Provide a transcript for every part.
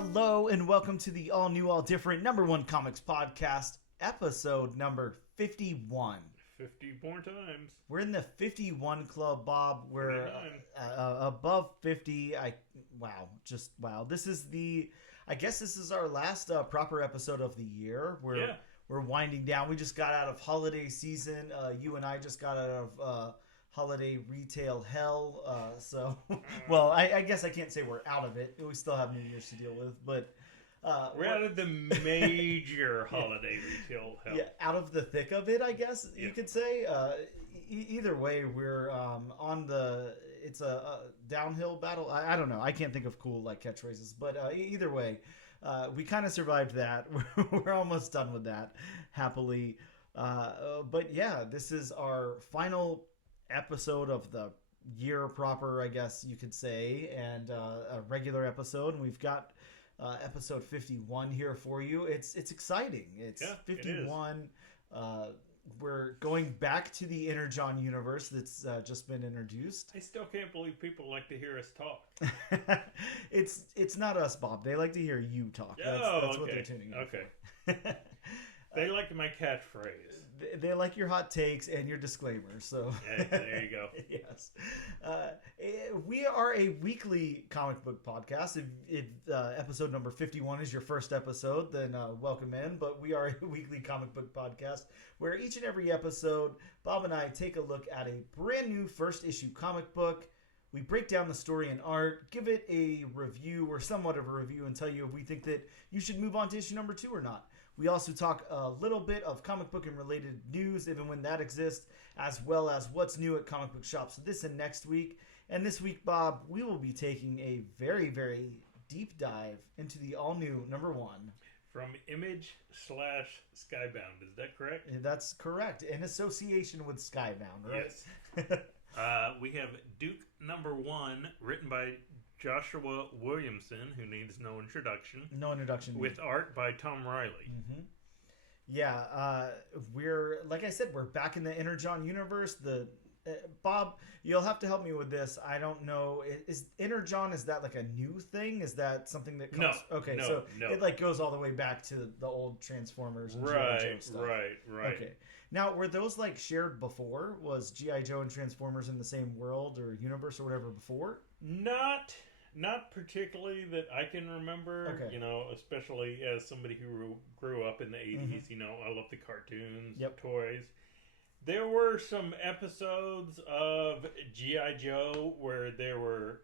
Hello and welcome to the all new, all different number one comics podcast, episode number 51. 50 more times. We're in the 51 club, Bob. We're above 50. Wow. This is our last proper episode of the year. We're winding down. We just got out of holiday season. You and I just got out of holiday retail hell. Well, I guess I can't say we're out of it. We still have New Year's to deal with, but we're out of the major holiday retail hell. Yeah, out of the thick of it, I guess you could say. Either way, we're on the. It's a downhill battle. I don't know. I can't think of cool catchphrases, but either way, we kind of survived that. We're almost done with that, happily. But yeah, this is our final episode of the year proper, I guess you could say, and a regular episode. And we've got episode 51 here for you. It's exciting. It's 51. We're going back to the Energon Universe that's just been introduced. I still can't believe people like to hear us talk. It's not us, Bob. They like to hear you talk. That's okay. What they're tuning in for. They like my catchphrase. They like your hot takes and your disclaimers. So there you go. Yes, we are a weekly comic book podcast. If episode number 51 is your first episode, then welcome in. But we are a weekly comic book podcast where each and every episode, Bob and I take a look at a brand new first issue comic book. We break down the story and art, give it a review or somewhat of a review, and tell you if we think that you should move on to issue number 2 or not. We also talk a little bit of comic book and related news, even when that exists, as well as what's new at comic book shops this and next week. And this week, Bob, we will be taking a very, very deep dive into the all-new number 1. From Image/Skybound, is that correct? That's correct. In association with Skybound, right? Yes. We have Duke number 1, written by Joshua Williamson, who needs no introduction. No introduction. With art by Tom Riley. Mm-hmm. Yeah, we're, like I said, we're back in the Energon Universe. Bob, you'll have to help me with this. I don't know. Is Energon, is that like a new thing? Is that something that comes... No. Okay, no, so no. it goes all the way back to the old Transformers and G.I. Joe stuff. Right. Okay. Now, were those shared before? Was G.I. Joe and Transformers in the same world or universe or whatever before? Not particularly that I can remember, okay. Especially as somebody who grew up in the 80s, mm-hmm. I love the cartoons, toys. There were some episodes of G.I. Joe where there were,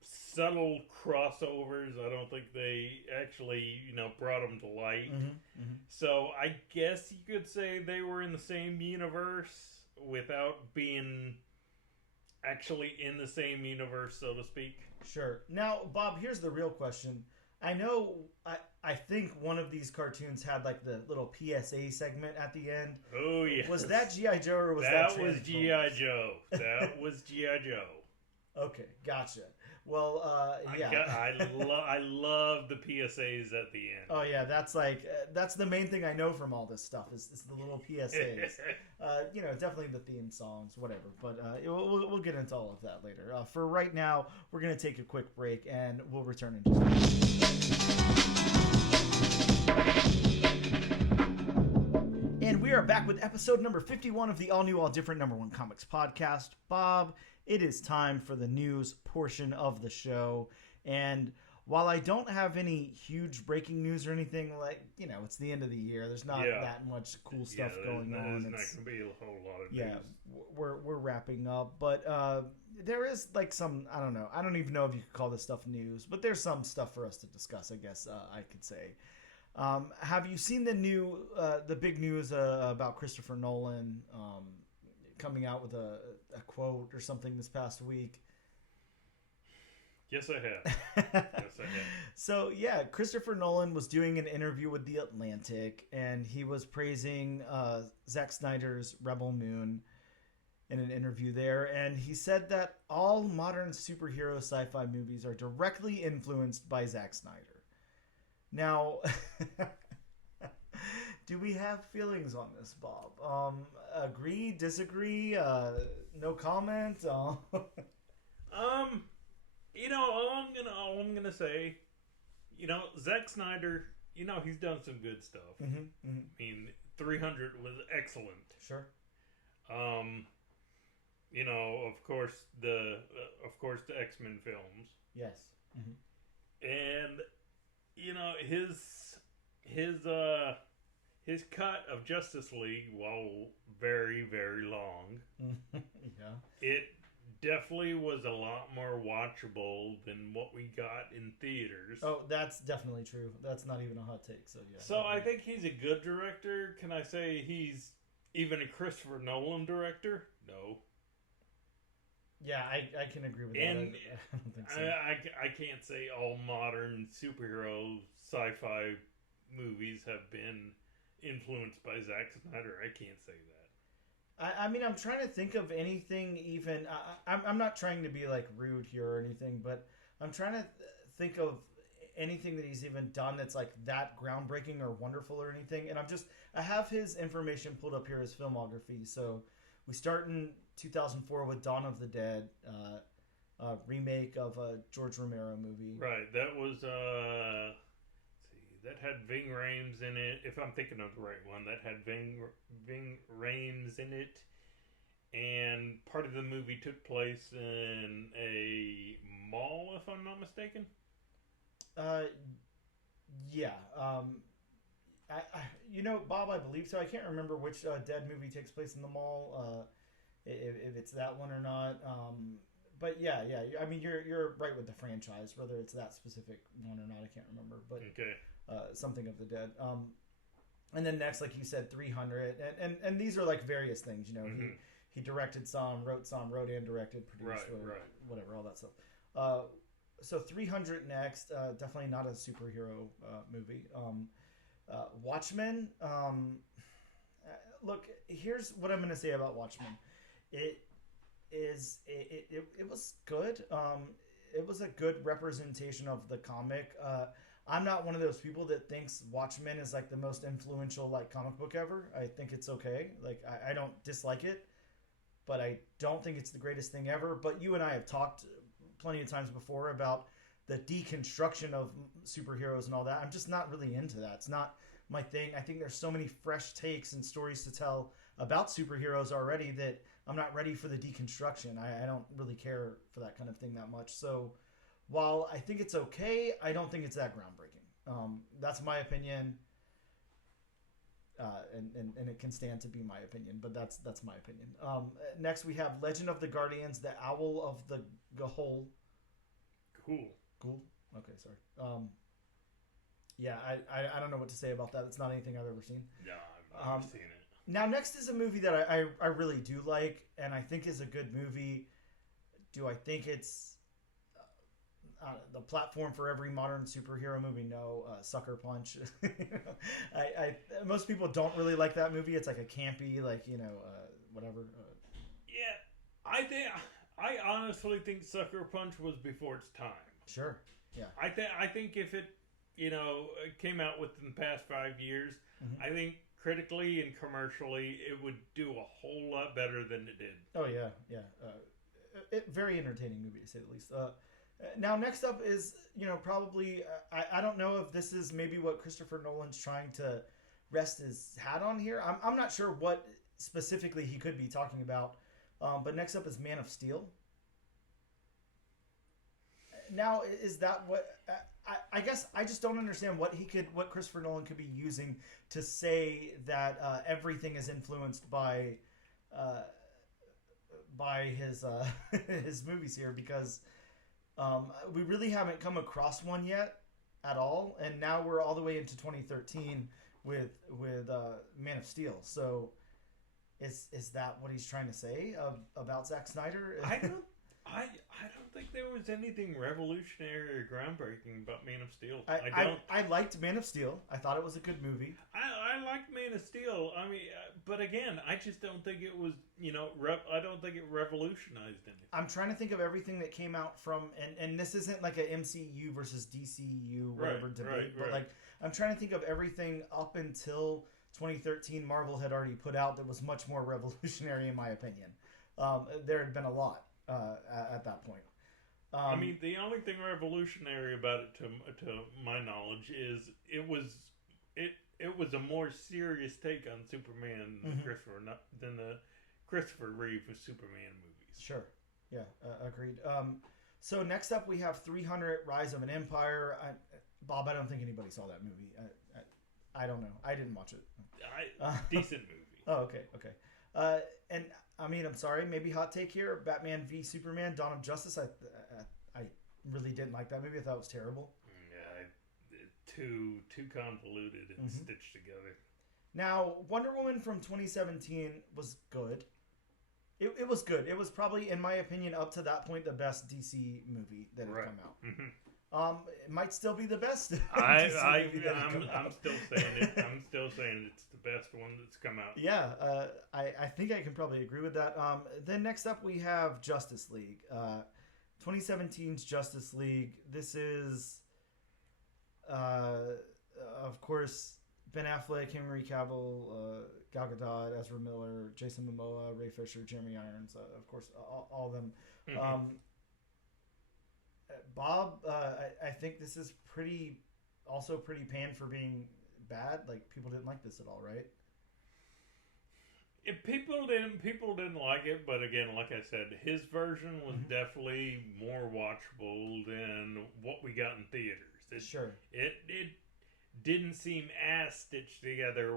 subtle crossovers. I don't think they actually, brought them to light. Mm-hmm. Mm-hmm. So I guess you could say they were in the same universe without being... actually in the same universe, so to speak. Sure. Now, Bob, here's the real question. I know, I think one of these cartoons had the little PSA segment at the end. Oh, yes. Was that G.I. Joe or was that was G.I. Joe. That was G.I. Joe. Okay, gotcha. Well, yeah. I love the PSAs at the end. Oh, yeah, that's the main thing I know from all this stuff is the little PSAs. Definitely the theme songs, whatever. But we'll get into all of that later. For right now, we're going to take a quick break, and we'll return in just a minute. And we are back with episode number 51 of the all-new, all-different number 1 comics podcast. Bob, it is time for the news portion of the show. And while I don't have any huge breaking news or anything, it's the end of the year. There's not that much cool stuff going on. There's not going to be a whole lot of news. Yeah, we're wrapping up. But there is some, I don't know. I don't even know if you could call this stuff news. But there's some stuff for us to discuss, I guess I could say. Have you seen the big news about Christopher Nolan coming out with a quote or something this past week? Yes, I have. So, yeah, Christopher Nolan was doing an interview with The Atlantic, and he was praising Zach Snyder's Rebel Moon in an interview there. And he said that all modern superhero sci-fi movies are directly influenced by Zach Snyder. Now, do we have feelings on this, Bob? Agree, disagree, no comment? All I'm gonna say Zack Snyder, he's done some good stuff. Mm-hmm, mm-hmm. I mean, 300 was excellent. Sure. Of course the X-Men films. Yes. Mm-hmm. And his cut of Justice League, while very, very long, yeah, it definitely was a lot more watchable than what we got in theaters. Oh, that's definitely true. That's not even a hot take. So yeah. So I think he's a good director. Can I say he's even a Christopher Nolan director? No. Yeah, I can agree with that. And I don't think so. I can't say all modern superhero sci-fi movies have been influenced by Zack Snyder. I can't say that. I mean, I'm trying to think of anything even... I'm not trying to be, like, rude here or anything, but I'm trying to think of anything that he's even done that's, like, that groundbreaking or wonderful or anything. And I have his information pulled up here, his filmography. So we start in 2004 with Dawn of the Dead, a remake of a George Romero movie. Right. That was... that had Ving Rhames in it. If I'm thinking of the right one, that had Ving Rhames in it. And part of the movie took place in a mall, if I'm not mistaken. Yeah. Bob, I believe so. I can't remember which Dead movie takes place in the mall. If it's that one or not. But yeah. I mean, you're right with the franchise. Whether it's that specific one or not, I can't remember. But okay. Something of the Dead. And then next, like you said, 300, and these are like various things. Mm-hmm. He directed some, wrote and directed, produced, whatever, all that stuff. So 300 next, definitely not a superhero movie. Watchmen. Look, here's what I'm going to say about Watchmen. It was good. It was a good representation of the comic. I'm not one of those people that thinks Watchmen is like the most influential like comic book ever. I think it's okay. Like I don't dislike it, but I don't think it's the greatest thing ever. But you and I have talked plenty of times before about the deconstruction of superheroes and all that. I'm just not really into that. It's not my thing. I think there's so many fresh takes and stories to tell about superheroes already that I'm not ready for the deconstruction. I don't really care for that kind of thing that much. So while I think it's okay, I don't think it's that groundbreaking. That's my opinion, and it can stand to be my opinion, but that's my opinion. Next, we have Legend of the Guardians, the Owl of the Gahul. Cool. Okay, sorry. Yeah, I don't know what to say about that. It's not anything I've ever seen. No, I've never seen it. Now, next is a movie that I really do like, and I think is a good movie. Do I think it's the platform for every modern superhero movie? No. Sucker Punch. Most people don't really like that movie. It's like a campy, like, whatever. Yeah, I honestly think Sucker Punch was before its time. Sure. Yeah. I think if it came out within the past 5 years, mm-hmm. I think critically and commercially it would do a whole lot better than it did. Oh yeah. Very entertaining movie to say the least. Now, next up is, probably, I don't know if this is maybe what Christopher Nolan's trying to rest his hat on here. I'm not sure what specifically he could be talking about. But next up is Man of Steel. Now, is that what... I guess I just don't understand what Christopher Nolan could be using to say that everything is influenced by his his movies here, because... we really haven't come across one yet at all, and now we're all the way into 2013 with Man of Steel. So, is that what he's trying to say about Zack Snyder? I don't think there was anything revolutionary or groundbreaking about Man of Steel. I liked Man of Steel. I thought it was a good movie. I liked Man of Steel. I mean, but again, I just don't think it was, I don't think it revolutionized anything. I'm trying to think of everything that came out from, and this isn't like a MCU versus DCU whatever debate, but like I'm trying to think of everything up until 2013 Marvel had already put out that was much more revolutionary in my opinion. There had been a lot at that point. I mean, the only thing revolutionary about it, to my knowledge, is it was a more serious take on Superman than the Christopher Reeve Superman movies. Sure. Yeah, agreed. So next up we have 300 Rise of an Empire. Bob, I don't think anybody saw that movie. I don't know. I didn't watch it. Decent movie. Oh, okay. And I mean, I'm sorry, maybe hot take here. Batman v Superman: Dawn of Justice. I really didn't like that movie. I thought it was terrible. Yeah, too convoluted and stitched together. Now, Wonder Woman from 2017 was good. It was good. It was probably, in my opinion, up to that point, the best DC movie that had come out. Mm-hmm. It might still be the best. I'm still saying it. I'm still saying it's the best one that's come out. Yeah, I think I can probably agree with that. Then next up we have Justice League. 2017's Justice League. This is, of course, Ben Affleck, Henry Cavill, Gal Gadot, Ezra Miller, Jason Momoa, Ray Fisher, Jeremy Irons, of course, all of them. Mm-hmm. Bob, I think this is pretty panned for being bad. Like, people didn't like this at all, right? People didn't like it, but again, like I said, his version was definitely more watchable than what we got in theaters. Sure. It didn't seem as stitched together,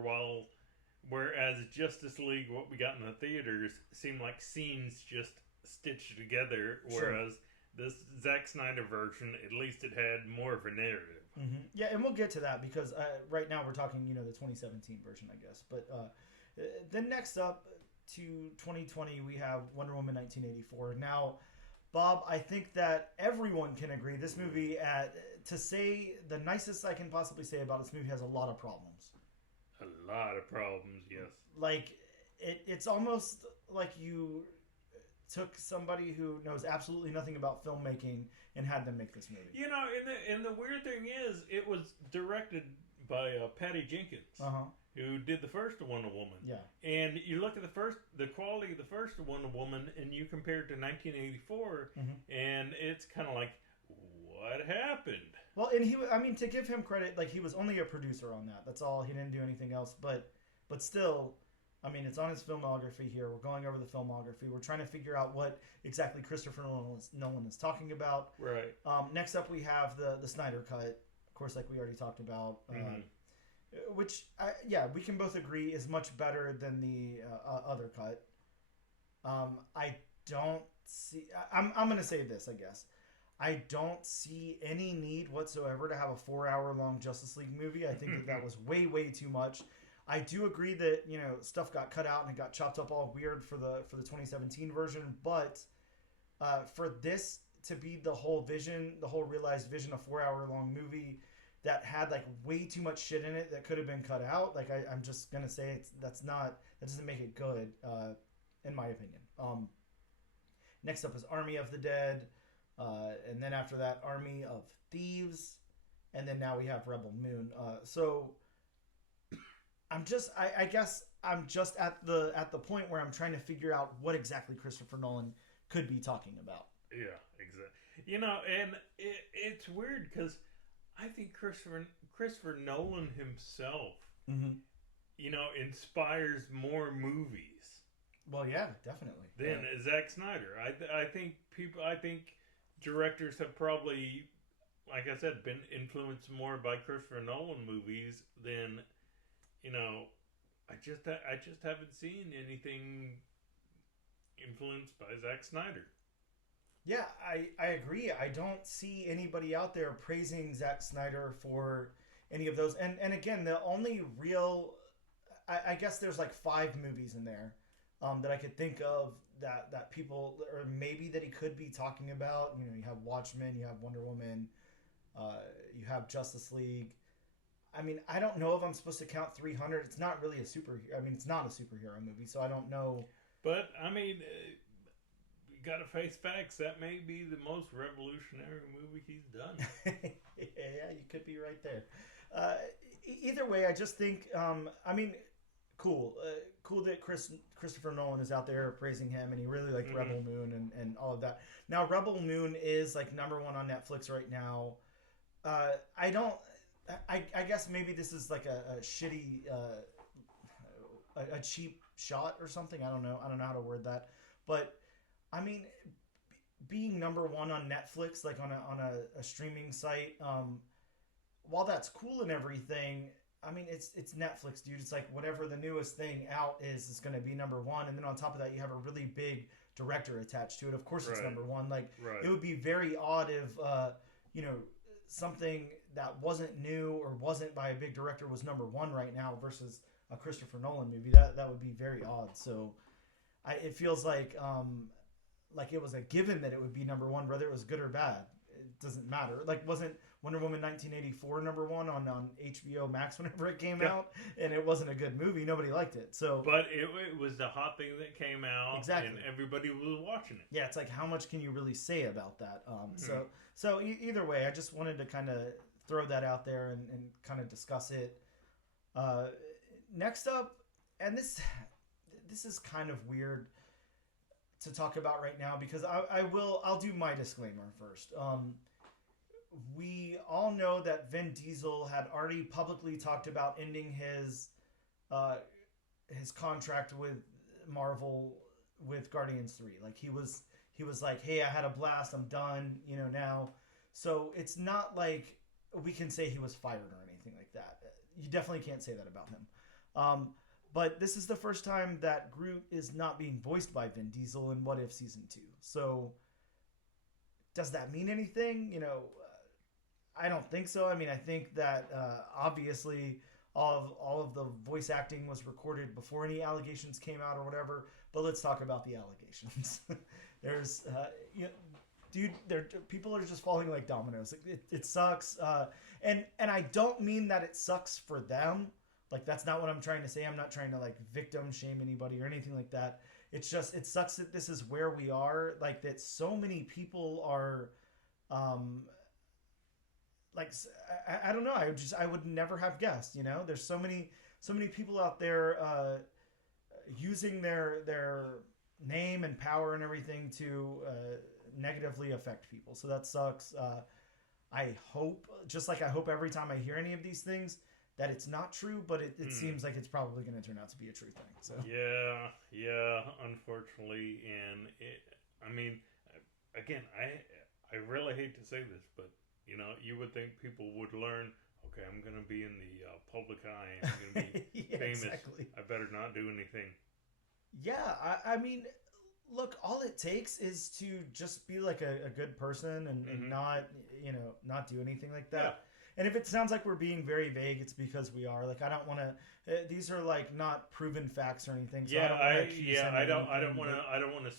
whereas Justice League, what we got in the theaters, seemed like scenes just stitched together, whereas this Zack Snyder version, at least it had more of a narrative. Mm-hmm. Yeah, and we'll get to that because right now we're talking, the 2017 version, I guess. But then next up to 2020, we have Wonder Woman 1984. Now, Bob, I think that everyone can agree this movie, to say the nicest I can possibly say about this movie, has a lot of problems. A lot of problems, yes. Like, it's almost like you took somebody who knows absolutely nothing about filmmaking and had them make this movie. And the weird thing is, it was directed by Patty Jenkins, who did the first Wonder Woman. Yeah. And you look at the quality of the first Wonder Woman, and you compare it to 1984, and it's kind of like, what happened? Well, and to give him credit, like, he was only a producer on that. That's all. He didn't do anything else. But still, I mean, it's on his filmography here. We're going over the filmography. We're trying to figure out what exactly Christopher Nolan is talking about. Right. Next up, we have the Snyder Cut, of course, like we already talked about, which, we can both agree is much better than the other cut. I don't see... I'm going to say this, I guess. I don't see any need whatsoever to have a 4-hour-long Justice League movie. I think that was way, way too much. I do agree that, stuff got cut out and it got chopped up all weird for the 2017 version, but for this to be the whole realized vision, a 4-hour-long movie that had, like, way too much shit in it that could have been cut out, like, I'm just gonna say that doesn't make it good, in my opinion. Next up is Army of the Dead. And then after that, Army of Thieves, and then now we have Rebel Moon. So I guess I'm just at the point where I'm trying to figure out what exactly Christopher Nolan could be talking about. Yeah, exactly. And it's weird because I think Christopher Nolan himself, inspires more movies. Well, yeah, definitely. Than Zack Snyder. I think directors have probably, like I said, been influenced more by Christopher Nolan movies than, I just haven't seen anything influenced by Zack Snyder. Yeah, I agree. I don't see anybody out there praising Zack Snyder for any of those. And again, the only real, I guess there's like 5 movies in there that I could think of that people, or maybe that he could be talking about. You have Watchmen, you have Wonder Woman, you have Justice League. I mean, I don't know if I'm supposed to count 300. It's not really a superhero. I mean, it's not a superhero movie, so I don't know. But I mean, you got to face facts. That may be the most revolutionary movie he's done. Yeah, you could be right there. Either way, I just think, cool. Cool that Christopher Nolan is out there praising him, and he really liked Rebel Moon and all of that. Now, Rebel Moon is like #1 on Netflix right now. I guess maybe this is like a shitty, a cheap shot or something. I don't know how to word that. But I mean, being #1 on Netflix, like on a streaming site, while that's cool and everything, I mean, it's Netflix, dude. It's like whatever the newest thing out is going to be #1, and then on top of that, you have a really big director attached to it. Of course, it's #1. Like, it would be very odd if, something that wasn't new or wasn't by a big director was #1 right now versus a Christopher Nolan movie. That would be very odd. So, it feels like it was a given that it would be #1, whether it was good or bad. It doesn't matter. Like, wasn't Wonder Woman 1984 #1 on HBO Max whenever it came out, and it wasn't a good movie. Nobody liked it. So, but it was the hot thing that came out, exactly, and everybody was watching it. Yeah, it's like, how much can you really say about that? So either way, I just wanted to kind of throw that out there and kind of discuss it. Next up, and this is kind of weird to talk about right now because I'll do my disclaimer first. We all know that Vin Diesel had already publicly talked about ending his contract with Marvel with Guardians 3. Like, he was like, hey, I had a blast, I'm done, now. So it's not like we can say he was fired or anything like that. You definitely can't say that about him. But this is the first time that Groot is not being voiced by Vin Diesel in What If Season 2. So does that mean anything? I don't think so. I mean, I think that obviously all of the voice acting was recorded before any allegations came out or whatever. But let's talk about the allegations. There's, dude, people are just falling like dominoes. It sucks. And I don't mean that it sucks for them. Like, that's not what I'm trying to say. I'm not trying to like victim shame anybody or anything like that. It's just, it sucks that this is where we are. Like, that so many people are, like, I don't know. I would never have guessed, there's so many people out there, using their name and power and everything to, negatively affect people. So that sucks. I hope, just like I hope every time I hear any of these things, that it's not true, but it seems like it's probably going to turn out to be a true thing. So yeah, unfortunately, and I mean, again, I really hate to say this, but you would think people would learn. Okay, I'm going to be in the public eye. I'm going to be famous. Exactly. I better not do anything. Yeah, I mean, look, all it takes is to just be like a good person and not do anything like that. Yeah. And if it sounds like we're being very vague, it's because we are. Like, I don't want to. These are like not proven facts or anything. So I don't want to.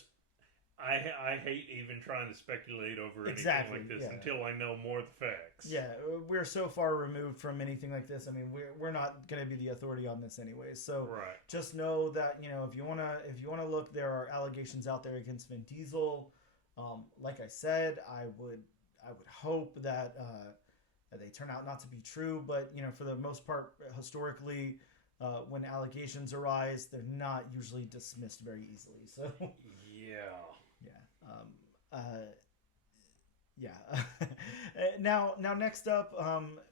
I hate even trying to speculate over anything like this until I know more of the facts. Yeah, we're so far removed from anything like this. I mean, we're not going to be the authority on this anyways. So just know that if you wanna look, there are allegations out there against Vin Diesel. Like I said, I would hope that they turn out not to be true. But for the most part, historically, when allegations arise, they're not usually dismissed very easily. So Now next up,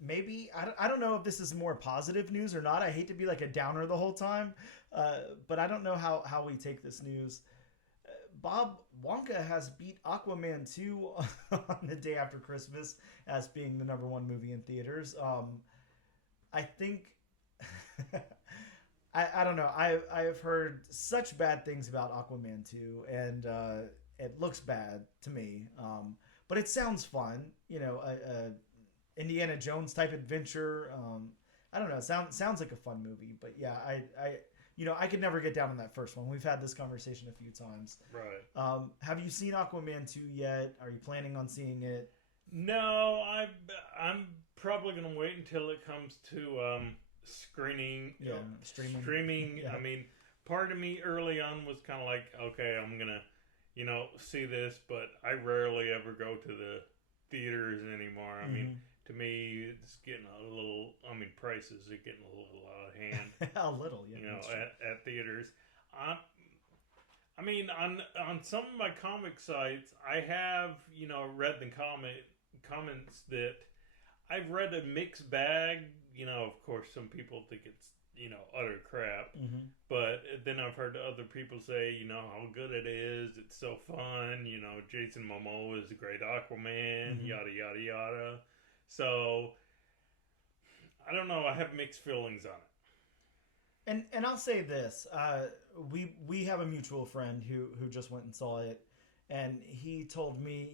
maybe I don't know if this is more positive news or not. I hate to be like a downer the whole time, but I don't know how we take this news. Bob, Wonka has beat Aquaman 2 on the day after Christmas as being the #1 movie in theaters. I think I don't know. I've heard such bad things about Aquaman 2, and it looks bad to me. But it sounds fun, a Indiana Jones type adventure. I don't know. Sounds like a fun movie, but yeah, I could never get down on that first one. We've had this conversation a few times. Right. Have you seen Aquaman 2 yet? Are you planning on seeing it? No, I'm probably going to wait until it comes to screening. Yeah, streaming. Yeah. I mean, part of me early on was kind of like, okay, I'm going to, see this, but I rarely ever go to the theaters anymore. I mean, to me, it's getting a little. I mean, prices are getting a little out of hand. A little, yeah. You know, at theaters. I mean, on some of my comic sites, I have read the comments that I've read a mixed bag. You know, of course, some people think it's utter crap. Mm-hmm. But then I've heard other people say, how good it is. It's so fun. Jason Momoa is a great Aquaman. Mm-hmm. Yada yada yada. So I don't know. I have mixed feelings on it. And I'll say this: we have a mutual friend who just went and saw it, and he told me,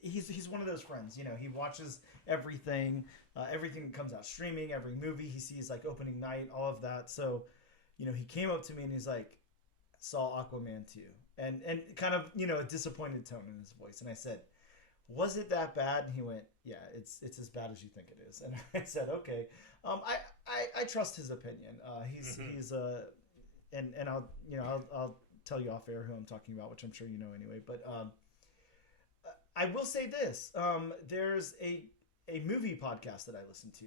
he's one of those friends. He watches everything that comes out streaming, every movie he sees, like opening night, all of that. So, he came up to me and he's like, saw Aquaman 2, and kind of a disappointed tone in his voice, and I said, was it that bad? And he went, yeah, it's as bad as you think it is. And I said, okay. I trust his opinion. He's and I'll tell you off air who I'm talking about, which I'm sure you know anyway. But I will say this: there's a movie podcast that I listen to.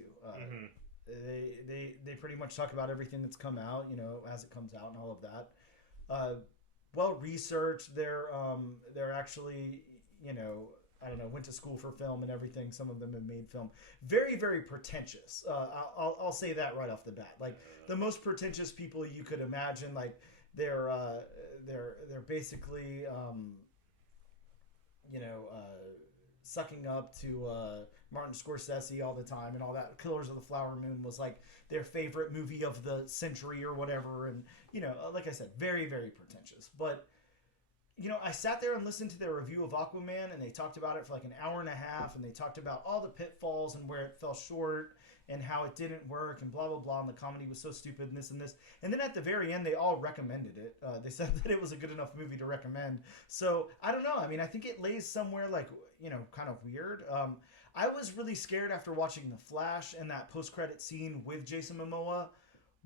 They pretty much talk about everything that's come out, as it comes out and all of that. Well researched. They're actually I don't know, went to school for film and everything. Some of them have made film. Very, very pretentious. I'll say that right off the bat. Like the most pretentious people you could imagine. Like they're basically sucking up to Martin Scorsese all the time and all that. Killers of the Flower Moon was like their favorite movie of the century or whatever. And like I said, very, very pretentious. But I sat there and listened to their review of Aquaman, and they talked about it for like an hour and a half, and they talked about all the pitfalls and where it fell short and how it didn't work and blah, blah, blah, and the comedy was so stupid and this and this. And then at the very end, they all recommended it. They said that it was a good enough movie to recommend. So, I don't know. I mean, I think it lays somewhere like, kind of weird. I was really scared after watching The Flash and that post-credit scene with Jason Momoa.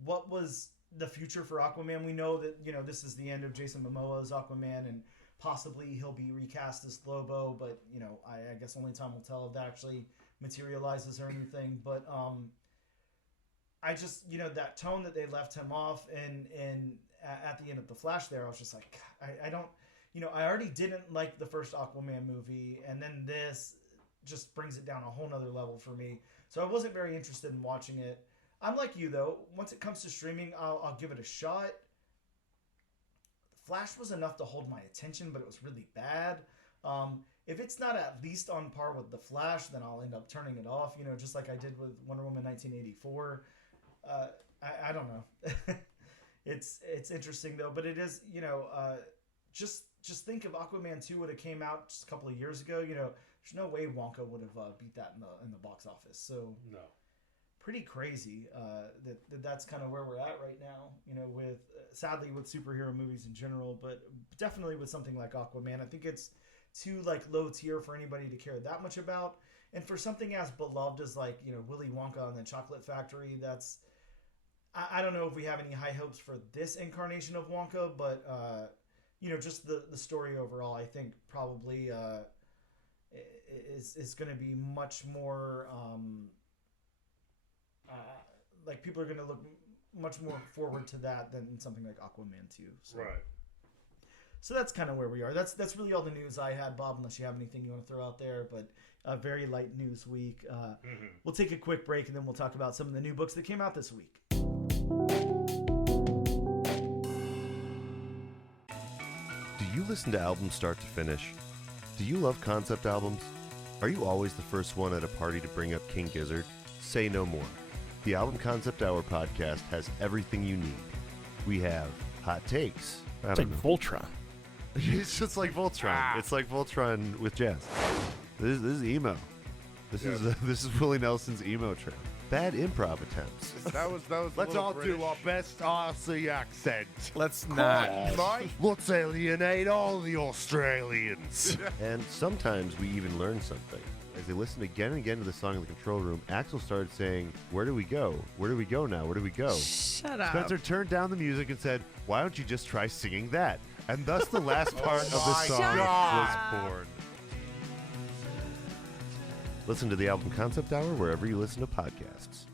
What was the future for Aquaman? We know that this is the end of Jason Momoa's Aquaman, and possibly he'll be recast as Lobo, but I guess only time will tell if that actually materializes or anything. But I just that tone that they left him off and at the end of The Flash there, I was just like, I don't I already didn't like the first Aquaman movie, and then this just brings it down a whole nother level for me. So I wasn't very interested in watching it. I'm like you, though. Once it comes to streaming, I'll give it a shot. Flash was enough to hold my attention, but it was really bad. If it's not at least on par with The Flash, then I'll end up turning it off, just like I did with Wonder Woman 1984. I don't know. It's interesting, though, but it is, just think if Aquaman 2 would have came out just a couple of years ago, there's no way Wonka would have beat that in the box office. So no. Pretty crazy that's kind of where we're at right now, with sadly with superhero movies in general, but definitely with something like Aquaman. I think it's too low tier for anybody to care that much about, and for something as beloved as Willy Wonka and the Chocolate Factory, that's I don't know if we have any high hopes for this incarnation of Wonka, but just the story overall, I think probably is going to be much more people are going to look much more forward to that than something like Aquaman 2. So. Right. So that's kind of where we are. That's really all the news I had, Bob, unless you have anything you want to throw out there. But a very light news week. We'll take a quick break, and then we'll talk about some of the new books that came out this week. Do you listen to albums start to finish? Do you love concept albums? Are you always the first one at a party to bring up King Gizzard? Say no more. The Album Concept Hour podcast has everything you need. We have hot takes. It's like Voltron. It's just like Voltron. It's like Voltron with jazz. This is emo. This is Willie Nelson's emo trip. Bad improv attempts. That was. Let's all do our best Aussie accent. Let's not. Let's alienate all the Australians. And sometimes we even learn something. As they listened again and again to the song in the control room, Axel started saying, "Where do we go? Where do we go now? Where do we go?" Shut up. Spencer turned down the music and said, "Why don't you just try singing that?" And thus the last part of the song was born. Listen to the Album Concept Hour wherever you listen to podcasts.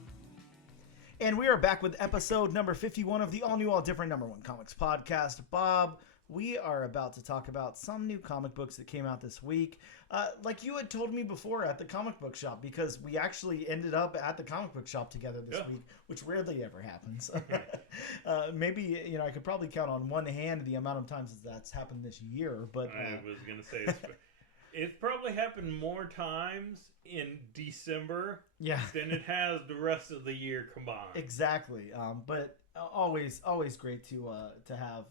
And we are back with episode number 51 of the all-new, all-different #1 Comics podcast. Bob, we are about to talk about some new comic books that came out this week. Like you had told me before at the comic book shop, because we actually ended up at the comic book shop together this week, which rarely ever happens. Maybe, I could probably count on one hand the amount of times that's happened this year. But I was going to say, it's probably happened more times in December than it has the rest of the year combined. Exactly. But always great to have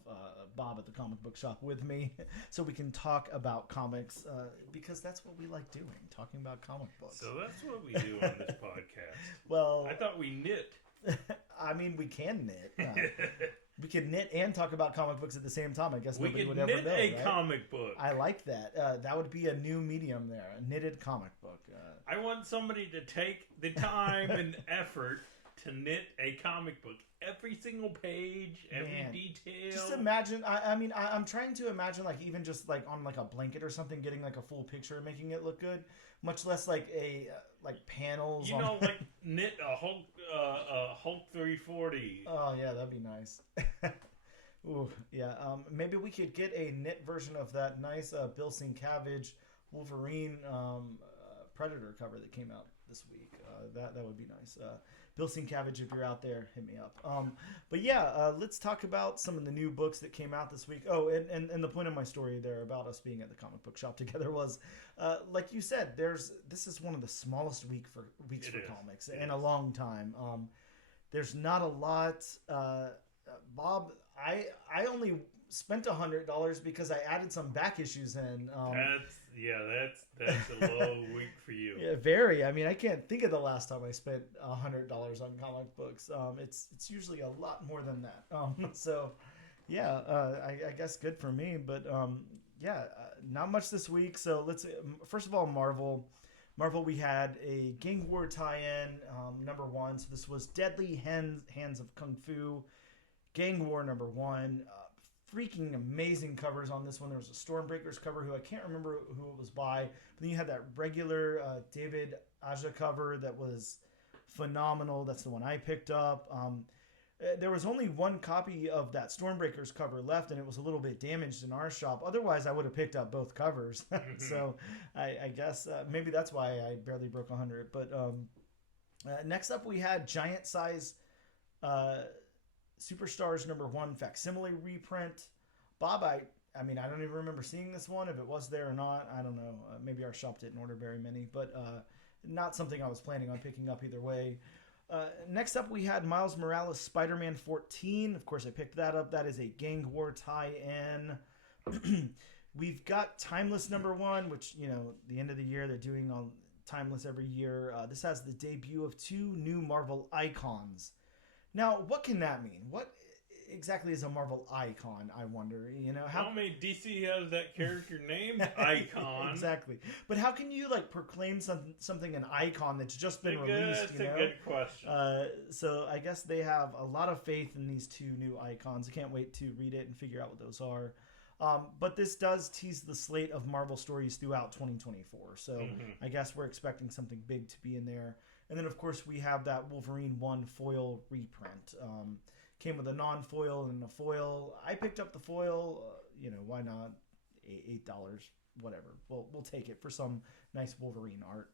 Bob at the comic book shop with me so we can talk about comics, because that's what we like doing, talking about comic books. So that's what we do on this podcast. Well, I thought we knit. I mean, we can knit. We can knit and talk about comic books at the same time. I guess we nobody could would ever know. knit a right? comic book. I like that. That would be a new medium there, a knitted comic book. I want somebody to take the time and effort to knit a comic book. Every single page, every detail. Just imagine. I'm trying to imagine, like, even just like on like a blanket or something, getting like a full picture and making it look good. Much less like a like panels. Like knit a Hulk 340. Oh yeah, that'd be nice. Ooh, yeah. Maybe we could get a knit version of that nice Bill Sienkiewicz Wolverine Predator cover that came out this week. That would be nice. Bill Sienkiewicz, if you're out there, hit me up. But yeah, let's talk about some of the new books that came out this week. Oh, and the point of my story there about us being at the comic book shop together was, like you said, this is one of the smallest weeks for comics in a long time. There's not a lot. Bob, I only spent $100 because I added some back issues in. That's a low week for you. Yeah, very. I mean, I can't think of the last time I spent $100 on comic books. It's usually a lot more than that. So, yeah, I guess good for me. But not much this week. So let's first of all, Marvel. We had a Gang War tie-in, #1. So this was Deadly Hands of Kung Fu, Gang War #1. Freaking amazing covers on this one. There was a Stormbreakers cover who I can't remember who it was by, but then you had that regular David Aja cover that was phenomenal. That's the one I picked up. There was only one copy of that Stormbreakers cover left, and it was a little bit damaged in our shop. Otherwise, I would have picked up both covers. So I guess maybe that's why I barely broke 100. But next up, we had Giant Size Superstars #1 facsimile reprint. Bob, I mean, I don't even remember seeing this one, if it was there or not. I don't know. Maybe our shop didn't order very many, but not something I was planning on picking up either way. Next up, we had Miles Morales Spider-Man 14. Of course, I picked that up. That is a Gang War tie-in. We've got Timeless #1, which, the end of the year, they're doing on Timeless every year. This has the debut of 2 new Marvel icons. Now, what can that mean? What exactly is a Marvel icon, I wonder? How many DC has that character named Icon? Exactly. But how can you proclaim something an icon that's just been released? That's a good question. So I guess they have a lot of faith in these 2 new icons. I can't wait to read it and figure out what those are. But this does tease the slate of Marvel stories throughout 2024. So I guess we're expecting something big to be in there. And then, of course, we have that Wolverine 1 foil reprint. Came with a non-foil and a foil. I picked up the foil. Why not? $8, whatever. We'll take it for some nice Wolverine art.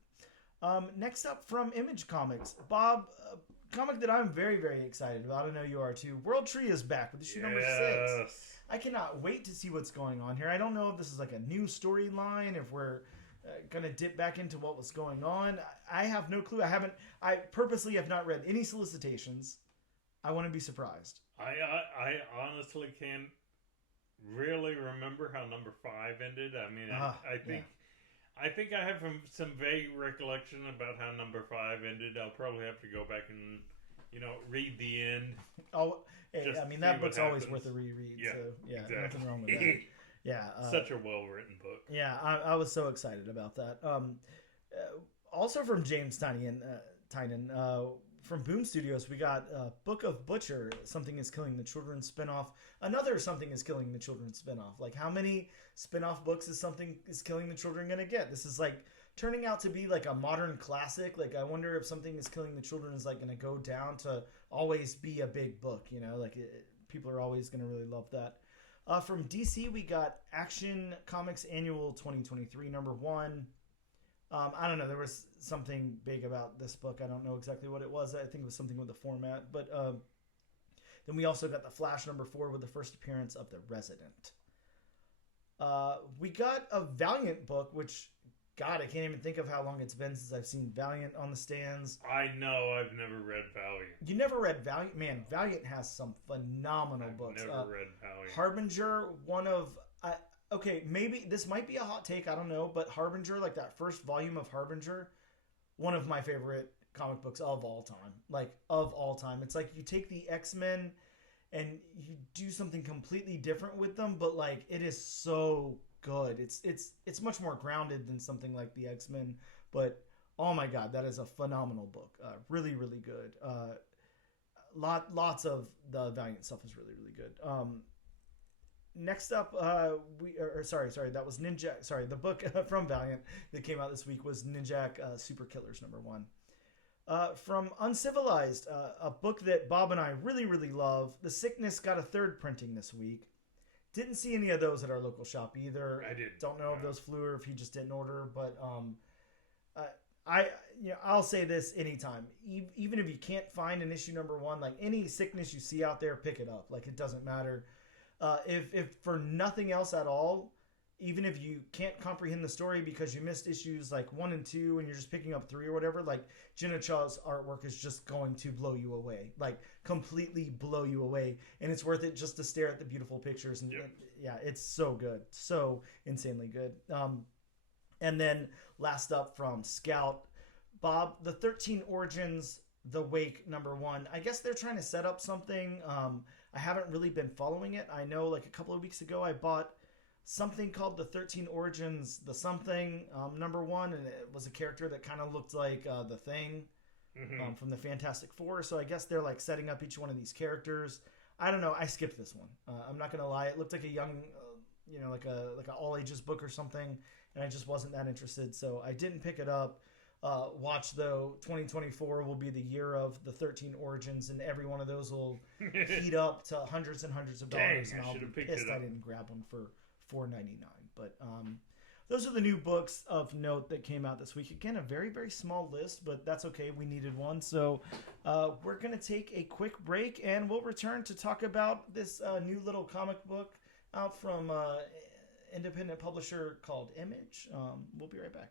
Next up from Image Comics. Bob, a comic that I'm very, very excited about. I know you are too. World Tree is back with issue number 6. I cannot wait to see what's going on here. I don't know if this is like a new storyline, if we're going to dip back into what was going on. I have no clue. I purposely have not read any solicitations. I want to be surprised. I honestly can't really remember how number 5 ended. I mean, I think I have some vague recollection about how number 5 ended. I'll probably have to go back and read the end. Oh, hey, I mean, that book's always worth a reread. Yeah, so exactly. Nothing wrong with that. Yeah, such a well-written book. Yeah, I was so excited about that. Also from James Tynion, from Boom Studios, we got Book of Butcher, Something is Killing the Children spinoff. Another Something is Killing the Children spinoff. Like, how many spinoff books is Something is Killing the Children going to get? This is like turning out to be like a modern classic. Like, I wonder if Something is Killing the Children is like going to go down to always be a big book, you know, like people are always going to really love that. From DC, we got Action Comics Annual 2023, number 1. I don't know. There was something big about this book. I don't know exactly what it was. I think it was something with the format. But then we also got the Flash number 4 with the first appearance of the Resident. We got a Valiant book, which, God, I can't even think of how long it's been since I've seen Valiant on the stands. I know. I've never read Valiant. You never read Valiant? Man, Valiant has some phenomenal books. I've never read Valiant. Harbinger, one of... okay, maybe this might be a hot take, I don't know, but Harbinger, like that first volume of Harbinger, one of my favorite comic books of all time. Like, of all time. It's like you take the X-Men and you do something completely different with them, but like it is so good. It's much more grounded than something like the X-Men, but oh my God, that is a phenomenal book. Really, really good. Lots of the Valiant stuff is really, really good. Next up, that was Ninja. Sorry, the book from Valiant that came out this week was Ninjak Super Killers number 1. From Uncivilized, a book that Bob and I really, really love. The Sickness got a 3rd printing this week. Didn't see any of those at our local shop either. I did. Don't know if those flew or if he just didn't order, but I'll say this anytime. Even if you can't find an issue number 1, like any Sickness you see out there, pick it up. Like, it doesn't matter. If for nothing else at all, even if you can't comprehend the story because you missed issues like 1 and 2 and you're just picking up 3 or whatever, like Jenna Chaw's artwork is just going to blow you away, like completely blow you away. And it's worth it just to stare at the beautiful pictures. And yeah, it's so good. So insanely good. And then last up from Scout, Bob, the 13 Origins, The Wake number 1. I guess they're trying to set up something. I haven't really been following it. I know like a couple of weeks ago I bought something called the 13 Origins, the something, number 1, and it was a character that kind of looked like the Thing from the Fantastic Four. So I guess they're like setting up each one of these characters. I don't know. I skipped this one. I'm not gonna lie. It looked like a young, like a all ages book or something, and I just wasn't that interested. So I didn't pick it up. Watch though, 2024 will be the year of the 13 Origins, and every one of those will heat up to hundreds and hundreds of dollars. Dang, and I'll be pissed I didn't grab one for $4.99. But those are the new books of note that came out this week. Again, a very, very small list, but that's okay. We needed one. So we're going to take a quick break, and we'll return to talk about this new little comic book out from independent publisher called Image. We'll be right back.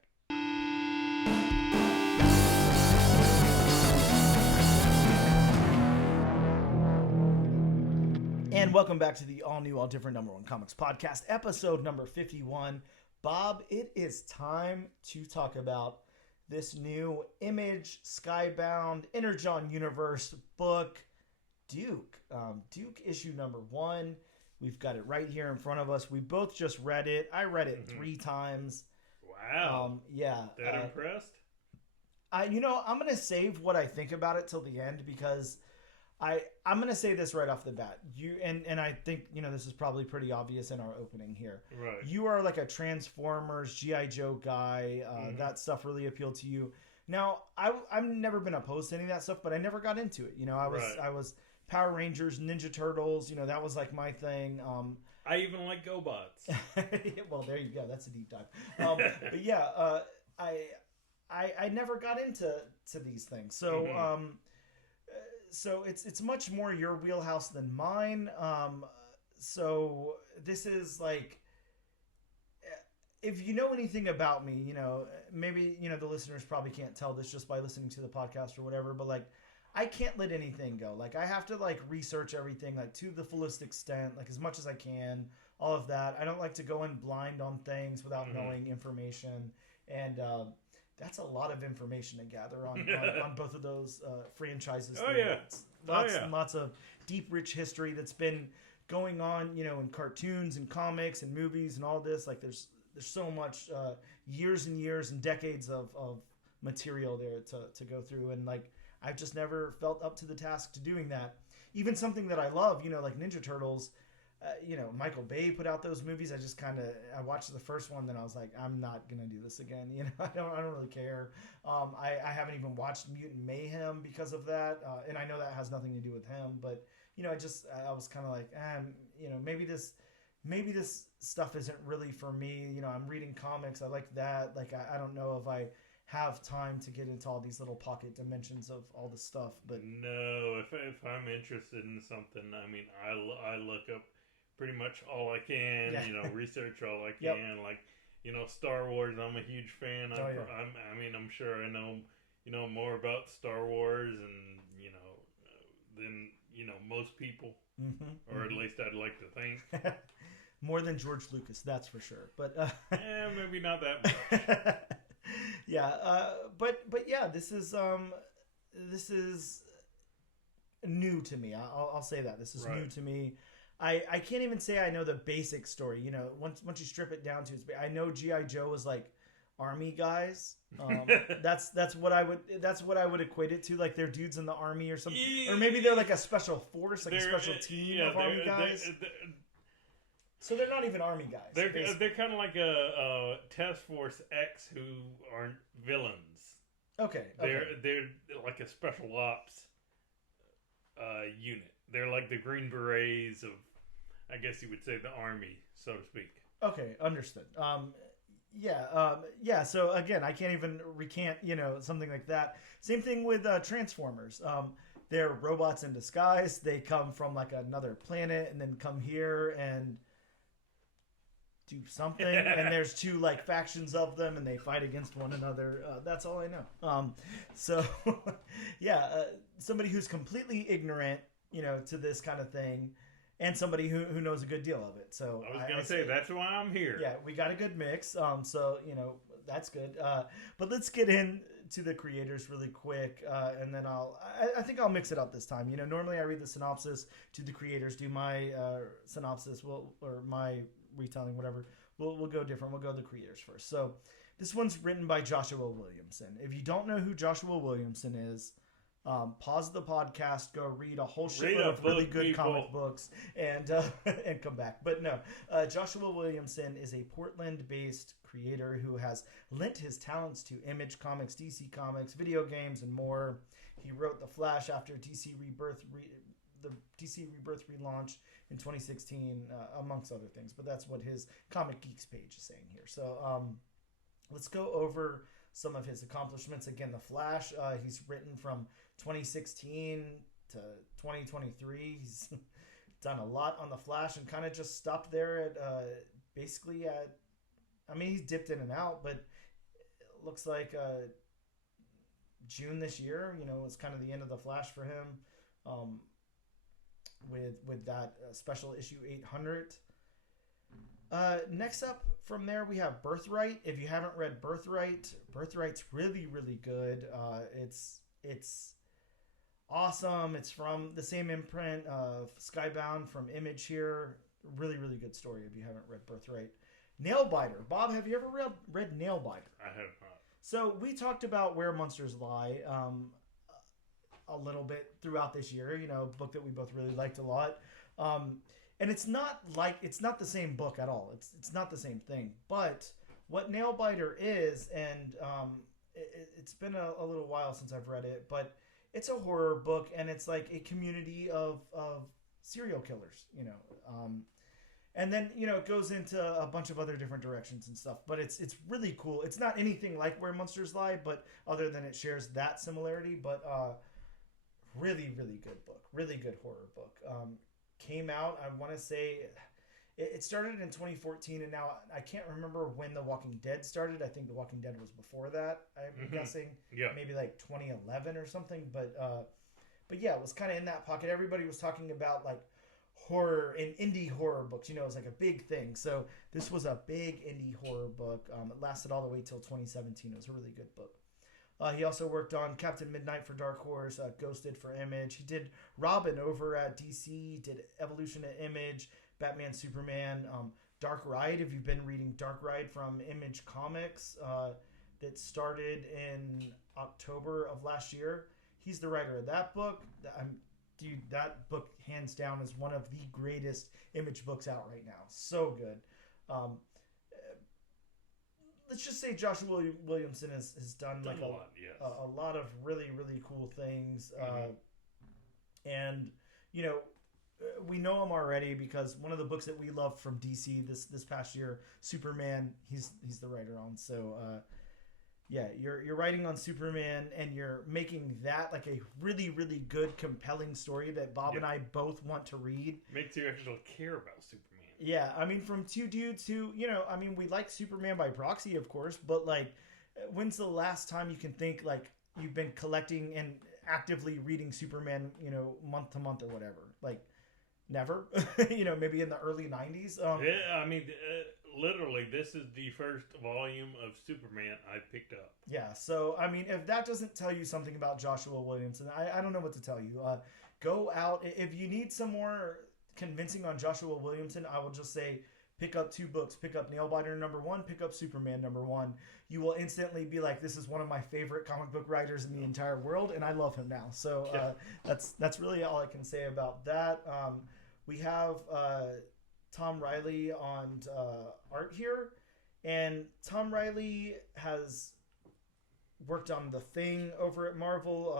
And welcome back to the all-new, all-different number 1 comics podcast, episode number 51. Bob, it is time to talk about this new Image Skybound Energon Universe book, Duke. Duke issue number 1. We've got it right here in front of us. We both just read it. I read it 3 times. Wow. Yeah. That impressed? I'm going to save what I think about it till the end because I'm going to say this right off the bat. And I think, this is probably pretty obvious in our opening here. Right. You are like a Transformers, G.I. Joe guy. That stuff really appealed to you. Now, I've never been opposed to any of that stuff, but I never got into it. I was Power Rangers, Ninja Turtles. That was like my thing. I even like GoBots. Well, there you go. That's a deep dive. But yeah, I never got into these things. So, so it's much more your wheelhouse than mine. So this is like, if you know anything about me, maybe, the listeners probably can't tell this just by listening to the podcast or whatever, but like, I can't let anything go. Like, I have to like research everything like to the fullest extent, like as much as I can, all of that. I don't like to go in blind on things without knowing information. And, that's a lot of information to gather on both of those franchises. Oh, yeah. Lots of deep, rich history that's been going on, in cartoons and comics and movies and all this. Like, there's so much years and years and decades of material there to go through. And, like, I've just never felt up to the task to doing that. Even something that I love, like Ninja Turtles, Michael Bay put out those movies. I watched the first one, then I was like, I'm not gonna do this again. I don't really care. I haven't even watched Mutant Mayhem because of that, and I know that has nothing to do with him. But I was kind of like, maybe this stuff isn't really for me. I'm reading comics. I like that. Like I don't know if I have time to get into all these little pocket dimensions of all this stuff. But no, if I'm interested in something, I mean, I look up pretty much all I can, research all I can. Yep. Like, Star Wars, I'm a huge fan. I'm sure I know more about Star Wars and, than, most people, or at least I'd like to think. More than George Lucas, that's for sure. But maybe not that much. Yeah, but yeah, this is new to me. I'll say that this is new to me. I can't even say I know the basic story. Once you strip it down to its, I know G.I. Joe was like army guys. That's what I would equate it to. Like they're dudes in the army or something, or maybe they're like a special force, like a special team of army guys. So they're not even army guys. They're kind of like a Task Force X who aren't villains. Okay. They're like a special ops unit. They're like the Green Berets of, I guess you would say, the army, so to speak. Okay, understood. Yeah. So again, I can't even recant, something like that. Same thing with Transformers. They're robots in disguise. They come from like another planet and then come here and do something. And there's two like factions of them, and they fight against one another. That's all I know. Somebody who's completely ignorant, to this kind of thing, and somebody who knows a good deal of it. So I was going to say, that's why I'm here. Yeah, we got a good mix. So, that's good. But let's get into the creators really quick. And then I think I'll mix it up this time. Normally I read the synopsis to the creators, do my synopsis, or my retelling, whatever. We'll go different. We'll go the creators first. So this one's written by Joshua Williamson. If you don't know who Joshua Williamson is, pause the podcast, go read a whole shitload of really good comic books, and come back. But no, Joshua Williamson is a Portland-based creator who has lent his talents to Image Comics, DC Comics, video games, and more. He wrote The Flash after DC Rebirth, the DC Rebirth relaunch in 2016, amongst other things. But that's what his Comic Geeks page is saying here. So let's go over some of his accomplishments. Again, The Flash, he's written from 2016 to 2023. He's done a lot on The Flash and kind of just stopped there at he's dipped in and out, but it looks like June this year, was kind of the end of The Flash for him, with that special issue 800. Next up from there, we have Birthright. If you haven't read Birthright's really, really good. It's awesome. It's from the same imprint of Skybound from Image here. Really, really good story if you haven't read Birthright. Nailbiter. Bob, have you ever read Nailbiter? I have not. So we talked about Where Monsters Lie a little bit throughout this year, a book that we both really liked a lot. And it's not the same book at all. It's not the same thing. But what Nailbiter is, and it's been a little while since I've read it, but it's a horror book, and it's like a community of serial killers, and then it goes into a bunch of other different directions and stuff. But it's really cool. It's not anything like Where Monsters Lie, but other than it shares that similarity. But really, really good book. Really good horror book. Came out, I want to say, it started in 2014, and now I can't remember when The Walking Dead started. I think The Walking Dead was before that, I'm guessing. Yeah. Maybe like 2011 or something. But yeah, it was kind of in that pocket. Everybody was talking about like horror and indie horror books. It was like a big thing. So this was a big indie horror book. It lasted all the way till 2017. It was a really good book. He also worked on Captain Midnight for Dark Horse, Ghosted for Image. He did Robin over at DC, did Evolution at Image, Batman, Superman, Dark Ride. If you've been reading Dark Ride from Image Comics, that started in October of last year. He's the writer of that book. I'm dude, that book hands down is one of the greatest Image books out right now. So good. Let's just say Joshua Williamson has done like a lot of really, really cool things. And, you know, we know him already because one of the books that we loved from DC this past year, Superman, he's the writer on. So, yeah, you're writing on Superman and you're making that like a really, really good, compelling story that Bob and I both want to read. Makes you actually care about Superman. Yeah, I mean, from two dudes who, you know, I mean, we like Superman by proxy, of course, but like, when's the last time you can think like you've been collecting and actively reading Superman, you know, month to month or whatever? Like, never. You know, maybe in the early 90s. Yeah, I mean, literally, this is the first volume of Superman I picked up. Yeah, so, I mean, if that doesn't tell you something about Joshua Williamson, I don't know what to tell you. Go out. If you need some more convincing on Joshua Williamson, I will just say pick up 2 books. Pick up Nailbiter #1, pick up Superman #1. You will instantly be like, this is one of my favorite comic book writers in the entire world, and I love him now. So that's really all I can say about that. We have Tom Riley on art here, and Tom Riley has worked on The Thing over at Marvel,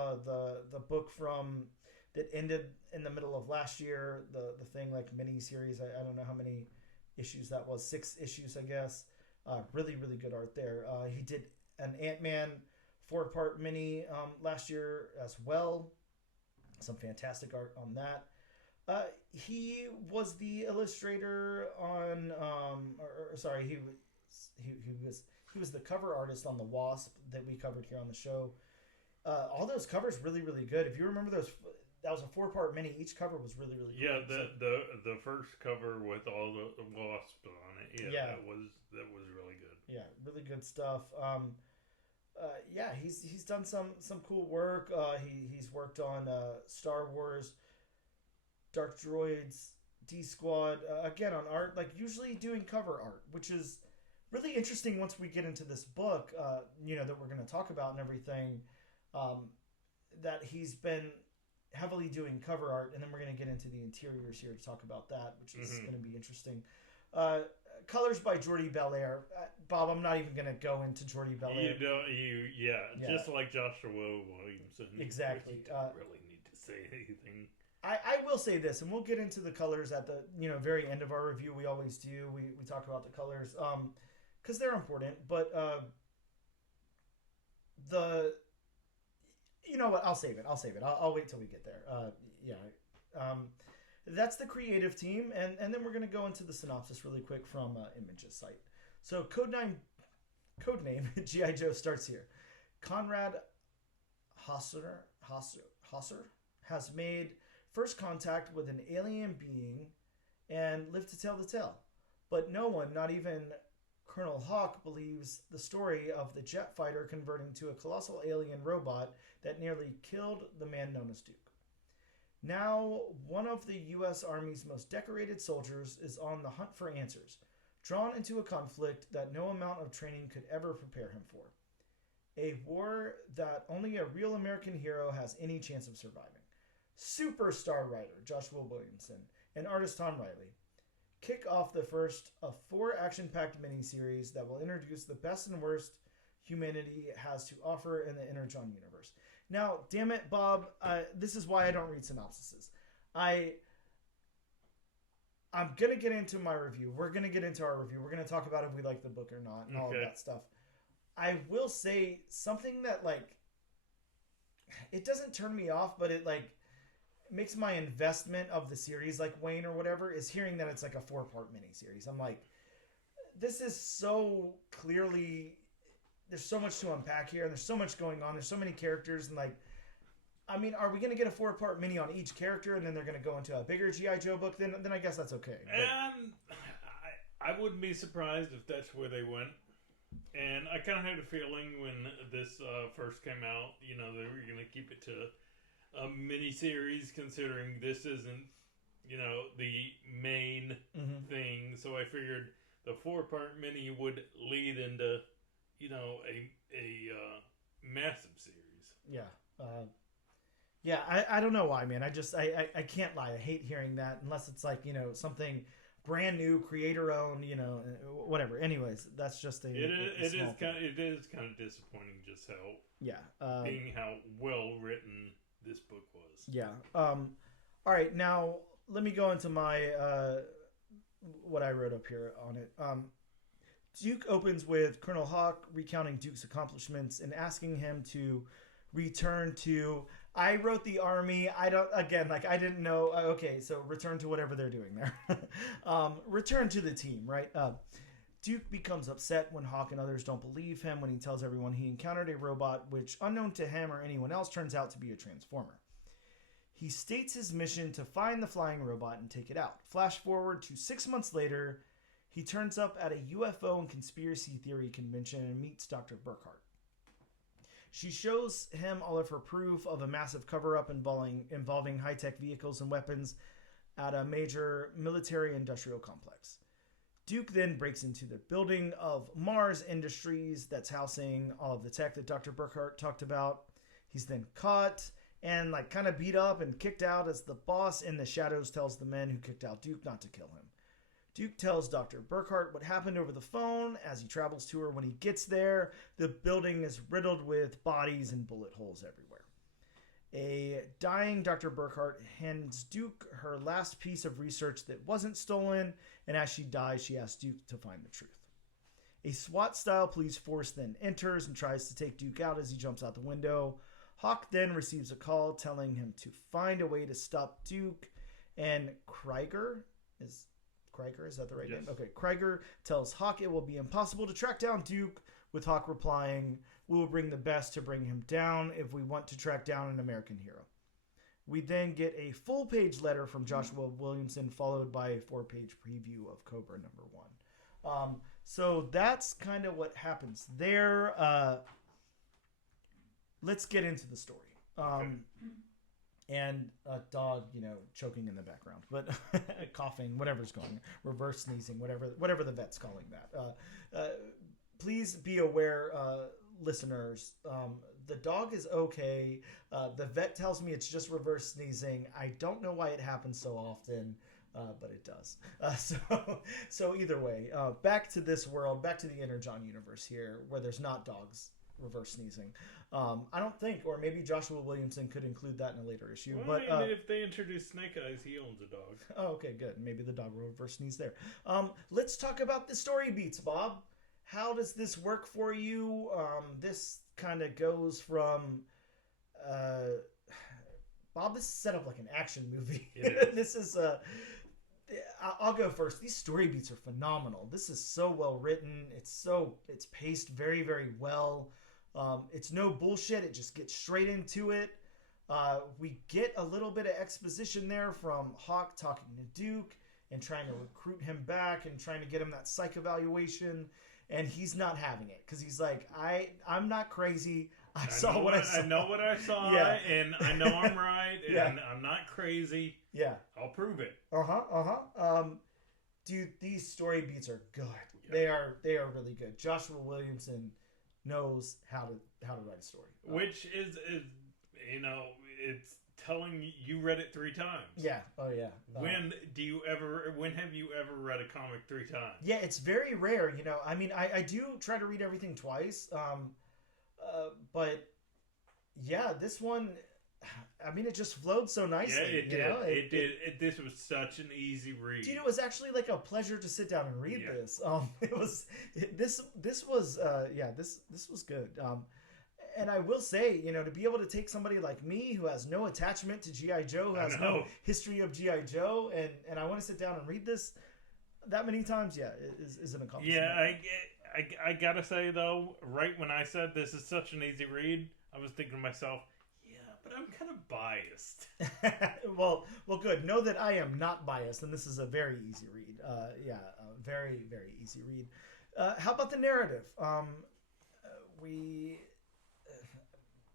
the book from that ended in the middle of last year, the Thing like mini series. I don't know how many issues that was, 6 issues, I guess. Really, really good art there. He did an Ant-Man 4-part mini last year as well. Some fantastic art on that. He was the illustrator on, he was the cover artist on the Wasp that we covered here on the show. All those covers really, really good. If you remember those, that was a 4-part mini. Each cover was really, really cool. Yeah, the first cover with all the Wasp on it. Yeah, that was really good. Yeah, really good stuff. Yeah, he's done some cool work. He's worked on Star Wars, Dark Droids, D-Squad, again on art, like usually doing cover art, which is really interesting once we get into this book, you know, that we're going to talk about and everything, that he's been heavily doing cover art, and then we're going to get into the interiors here to talk about that, which is going to be interesting. Colors by Jordi Belair. Bob, I'm not even going to go into Jordi Belair. Just like Joshua Williamson. Exactly. You don't really need to say anything. I will say this, and we'll get into the colors at the very end of our review. We always do. We talk about the colors because they're important. But you know what? I'll save it. I'll wait till we get there. That's the creative team, and then we're going to go into the synopsis really quick from Image's site. So codename G.I. Joe starts here. Conrad Hosser has made first contact with an alien being and lived to tell the tale. But no one, not even Colonel Hawk, believes the story of the jet fighter converting to a colossal alien robot that nearly killed the man known as Duke. Now, one of the U.S. Army's most decorated soldiers is on the hunt for answers, drawn into a conflict that no amount of training could ever prepare him for. A war that only a real American hero has any chance of surviving. Superstar writer Joshua Williamson and artist Tom Riley kick off the first of 4 action-packed miniseries that will introduce the best and worst humanity has to offer in the Energon Universe. Now, damn it, Bob, this is why I don't read synopsises. I'm going to get into my review. We're going to get into our review. We're going to talk about if we like the book or not and all of that stuff. I will say something that, like, it doesn't turn me off, but it, like, makes my investment of the series, like, wane or whatever, is hearing that it's, like, a 4-part miniseries. I'm like, this is so clearly... There's so much to unpack here, and there's so much going on. There's so many characters, and like, I mean, are we going to get a 4-part mini on each character, and then they're going to go into a bigger G.I. Joe book? Then I guess that's okay. But... I wouldn't be surprised if that's where they went. And I kind of had a feeling when this first came out, you know, they were going to keep it to a mini series, considering this isn't, you know, the main thing. So I figured the 4-part mini would lead into, you know, a massive series. Yeah. Yeah, I don't know why, man. I can't lie. I hate hearing that unless it's like, something brand new, creator owned, whatever. Anyways, that's just it is kind of disappointing just how being how well written this book was. Yeah. All right, now let me go into my what I wrote up here on it. Duke opens with Colonel Hawk recounting Duke's accomplishments and asking him to return to. I wrote the army. I didn't know. Okay, so return to whatever they're doing there. Return to the team, right? Duke becomes upset when Hawk and others don't believe him when he tells everyone he encountered a robot which, unknown to him or anyone else, turns out to be a transformer. He states his mission to find the flying robot and take it out. Flash forward to 6 months later, he turns up at a UFO and conspiracy theory convention and meets Dr. Burkhart. She shows him all of her proof of a massive cover-up involving high-tech vehicles and weapons at a major military-industrial complex. Duke then breaks into the building of Mars Industries that's housing all of the tech that Dr. Burkhart talked about. He's then caught and kind of beat up and kicked out as the boss in the shadows tells the men who kicked out Duke not to kill him. Duke tells Dr. Burkhart what happened over the phone as he travels to her. When he gets there, the building is riddled with bodies and bullet holes everywhere. A dying Dr. Burkhart hands Duke her last piece of research that wasn't stolen, and as she dies, she asks Duke to find the truth. A SWAT-style police force then enters and tries to take Duke out as he jumps out the window. Hawk then receives a call telling him to find a way to stop Duke, and Krieger, is that the right name? Okay, Krieger tells Hawk it will be impossible to track down Duke, with Hawk replying, "We will bring the best to bring him down if we want to track down an American hero." We then get a full-page letter from Joshua Williamson, followed by a 4-page preview of Cobra #1. So that's kind of what happens there. Let's get into the story. Okay. And a dog, choking in the background, but coughing, whatever's going, reverse sneezing, whatever the vet's calling that. Please be aware, listeners, the dog is okay. The vet tells me it's just reverse sneezing. I don't know why it happens so often, but it does. So either way, back to this world, back to the Energon Universe here, where there's not dogs reverse sneezing. I don't think, or maybe Joshua Williamson could include that in a later issue. Well, but if they introduce Snake Eyes, he owns a dog. Oh, okay, good. Maybe the dog will reverse sneeze there. Let's talk about the story beats, Bob. How does this work for you? This kind of goes from Bob. This is set up like an action movie. This is I'll go first. These story beats are phenomenal. This is so well written. It's paced very, very well. It's no bullshit. It just gets straight into it. We get a little bit of exposition there from Hawk talking to Duke and trying to recruit him back and trying to get him that psych evaluation. And he's not having it because he's like, I'm not crazy. I know what I saw, and I know I'm right, and I'm not crazy. Yeah. I'll prove it. Dude, these story beats are good. Yeah. They are really good. Joshua Williamson knows how to write a story. Which is it's telling you read it 3 times. Yeah. Oh yeah. When have you ever read a comic 3 times? Yeah, it's very rare, I mean, I do try to read everything twice. But yeah, this one, I mean, it just flowed so nicely. Yeah, it did. This was such an easy read. Dude, it was actually like a pleasure to sit down and read this. This was good. And I will say, to be able to take somebody like me who has no attachment to G.I. Joe, who has no history of G.I. Joe, and I want to sit down and read this that many times, is an accomplishment. Yeah, I gotta say, though, right when I said this is such an easy read, I was thinking to myself, but I'm kind of biased. well, good. Know that I am not biased, and this is a very easy read. A very, very easy read. How about the narrative?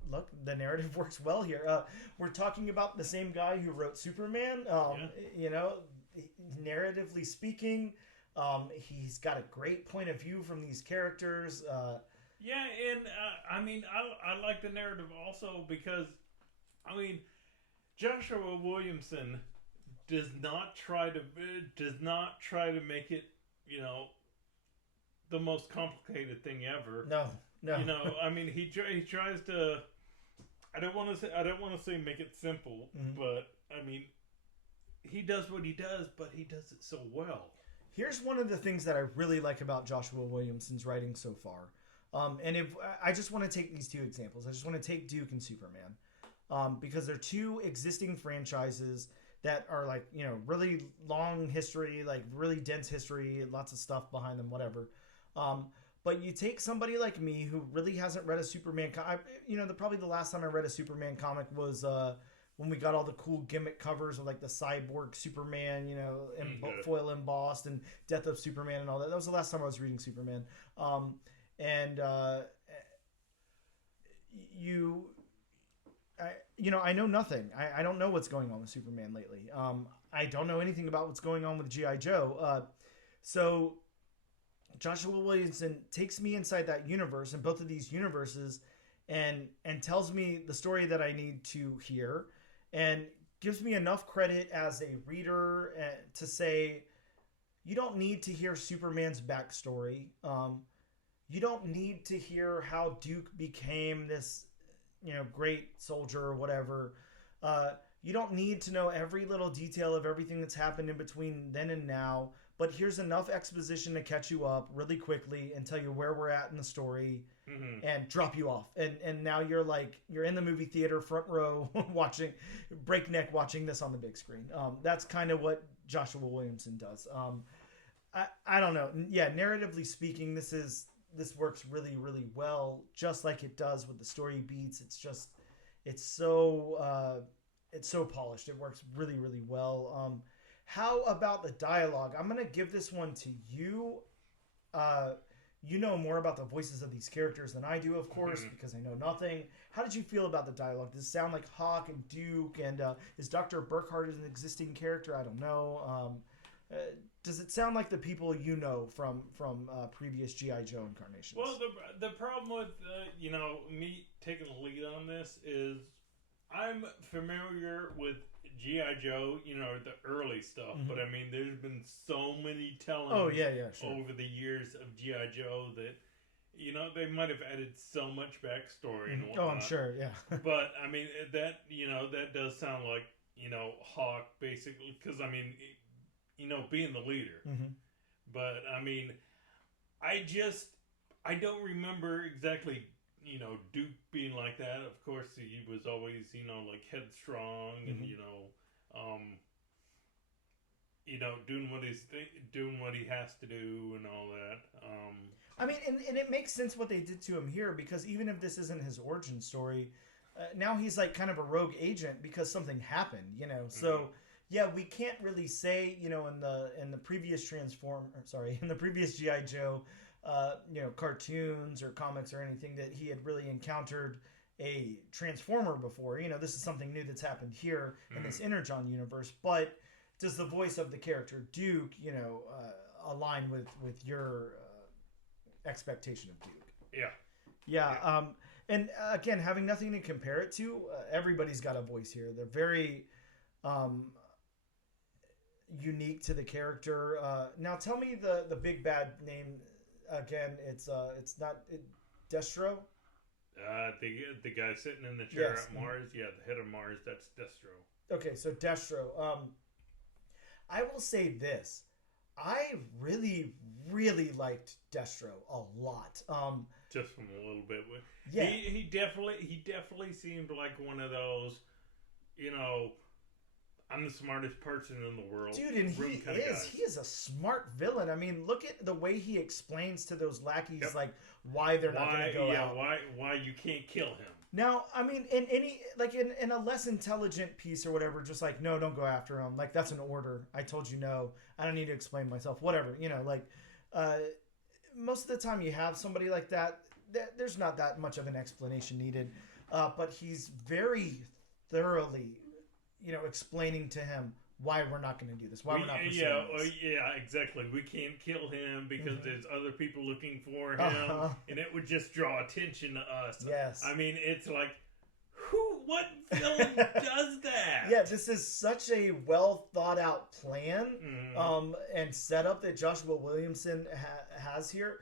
Look, the narrative works well here. We're talking about the same guy who wrote Superman. Narratively speaking, he's got a great point of view from these characters. I like the narrative also because, Joshua Williamson does not try to make it, the most complicated thing ever. No. I mean, he tries to. I don't want to say make it simple, but I mean, he does what he does, but he does it so well. Here's one of the things that I really like about Joshua Williamson's writing so far. And if I just want to take these two examples, I just want to take Duke and Superman, because they're two existing franchises that are like, really long history, like really dense history, lots of stuff behind them, whatever. But you take somebody like me who really hasn't read a Superman probably the last time I read a Superman comic was when we got all the cool gimmick covers of like the cyborg Superman, foil embossed, and Death of Superman and all that. That was the last time I was reading Superman. I know nothing. I don't know what's going on with Superman lately. I don't know anything about what's going on with G.I. Joe. So Joshua Williamson takes me inside that universe, and both of these universes, and tells me the story that I need to hear, and gives me enough credit as a reader to say, you don't need to hear Superman's backstory. You don't need to hear how Duke became this, great soldier or whatever. You don't need to know every little detail of everything that's happened in between then and now. But here's enough exposition to catch you up really quickly and tell you where we're at in the story, and drop you off. And now you're in the movie theater, front row, watching this on the big screen. That's kind of what Joshua Williamson does. I don't know. Yeah, narratively speaking, this works really, really well, just like it does with the story beats. It's so polished. It works really, really well. How about the dialogue? I'm going to give this one to you. You know more about the voices of these characters than I do, of course, because I know nothing. How did you feel about the dialogue? Does it sound like Hawk and Duke? And is Dr. Burkhart an existing character? I don't know. Does it sound like the people you know from previous G.I. Joe incarnations? Well, the problem with me taking the lead on this is I'm familiar with G.I. Joe, the early stuff, but I mean, there's been so many tellings sure. over the years of G.I. Joe that, they might have added so much backstory and whatnot. Oh, I'm sure, yeah. But, I mean, that does sound like, Hawk, basically, because, I mean, being the leader. But, I mean, I don't remember exactly, Duke being like that. Of course, he was always, like headstrong and, doing what he has to do and all that. I mean, and it makes sense what they did to him here, because even if this isn't his origin story, now he's like kind of a rogue agent because something happened, So yeah, we can't really say, in the previous in the previous G.I. Joe, cartoons or comics or anything, that he had really encountered a Transformer before. This is something new that's happened here in this Energon universe. But does the voice of the character Duke, align with your expectation of Duke? Yeah. And again, having nothing to compare it to, everybody's got a voice here. They're very unique to the character. Now tell me the big bad name again. It's not Destro. The guy sitting in the chair at Mars. Yeah, the head of Mars. That's Destro. Okay, so Destro. I will say this. I really, really liked Destro a lot. Just from a little bit. Yeah. He definitely seemed like one of those, I'm the smartest person in the world. Dude, and he is a smart villain. I mean, look at the way he explains to those lackeys, like, why they're not going to go out. Why you can't kill him. Now, I mean, in a less intelligent piece or whatever, just like, no, don't go after him. Like, that's an order. I told you no. I don't need to explain myself. Whatever, most of the time you have somebody like that, there's not that much of an explanation needed. But he's very thoroughly, explaining to him why we're not going to do this, why we're not pursuing this. Yeah, exactly. We can't kill him because there's other people looking for him, and it would just draw attention to us. Yes. I mean, it's like, What film does that? Yeah, this is such a well thought out plan and setup that Joshua Williamson has here.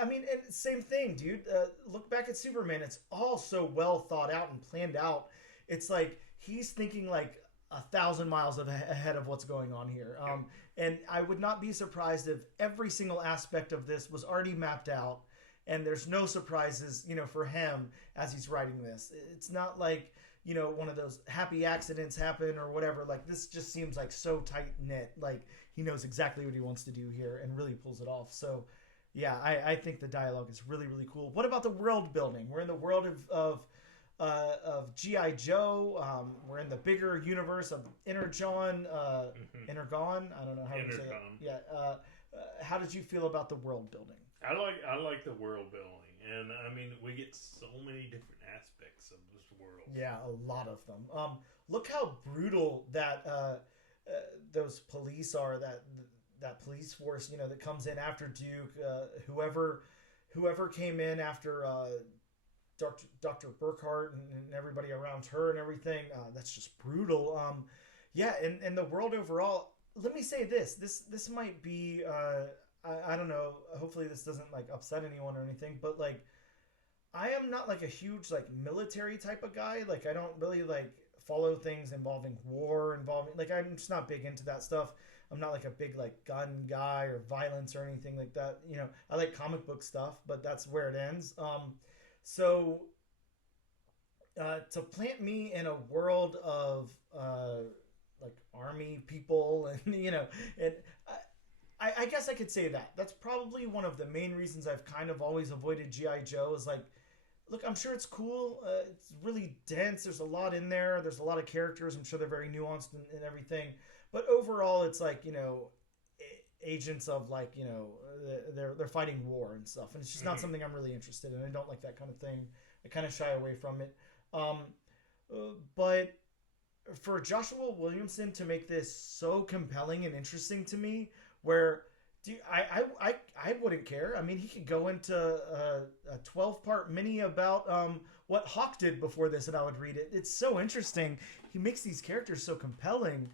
I mean, and same thing, dude. Look back at Superman. It's all so well thought out and planned out. It's like he's thinking like 1,000 miles ahead of what's going on here. And I would not be surprised if every single aspect of this was already mapped out and there's no surprises, for him as he's writing this. It's not like, one of those happy accidents happen or whatever. Like, this just seems like so tight knit. Like, he knows exactly what he wants to do here and really pulls it off. So, yeah, I think the dialogue is really, really cool. What about the world building? We're in the world of G.I. Joe. We're in the bigger universe of Energon. Energon. I don't know how to say it. Yeah. How did you feel about the world building? I like the world building, and I mean we get so many different aspects of this world. Yeah, a lot of them. Look how brutal that those police are. That police force, that comes in after Duke. Whoever came in after. Dr. Burkhart and everybody around her and everything. That's just brutal. Yeah, and the world overall. Let me say this. This might be. I don't know. Hopefully this doesn't like upset anyone or anything. But like, I am not like a huge like military type of guy. Like I don't really like follow things involving war. Like I'm just not big into that stuff. I'm not like a big like gun guy or violence or anything like that. I like comic book stuff, but that's where it ends. So, to plant me in a world of like army people, and and I guess I could say that that's probably one of the main reasons I've kind of always avoided G.I. Joe. Is like, look, I'm sure it's cool. It's really dense. There's a lot in there. There's a lot of characters. I'm sure they're very nuanced and everything. But overall, it's like agents of like they're fighting war and stuff, and it's just not something I'm really interested in. I don't like that kind of thing. I kind of shy away from it. But for Joshua Williamson to make this so compelling and interesting to me, where I wouldn't care. I mean, he could go into a 12-part mini about what Hawk did before this, and I would read it. It's so interesting. He makes these characters so compelling.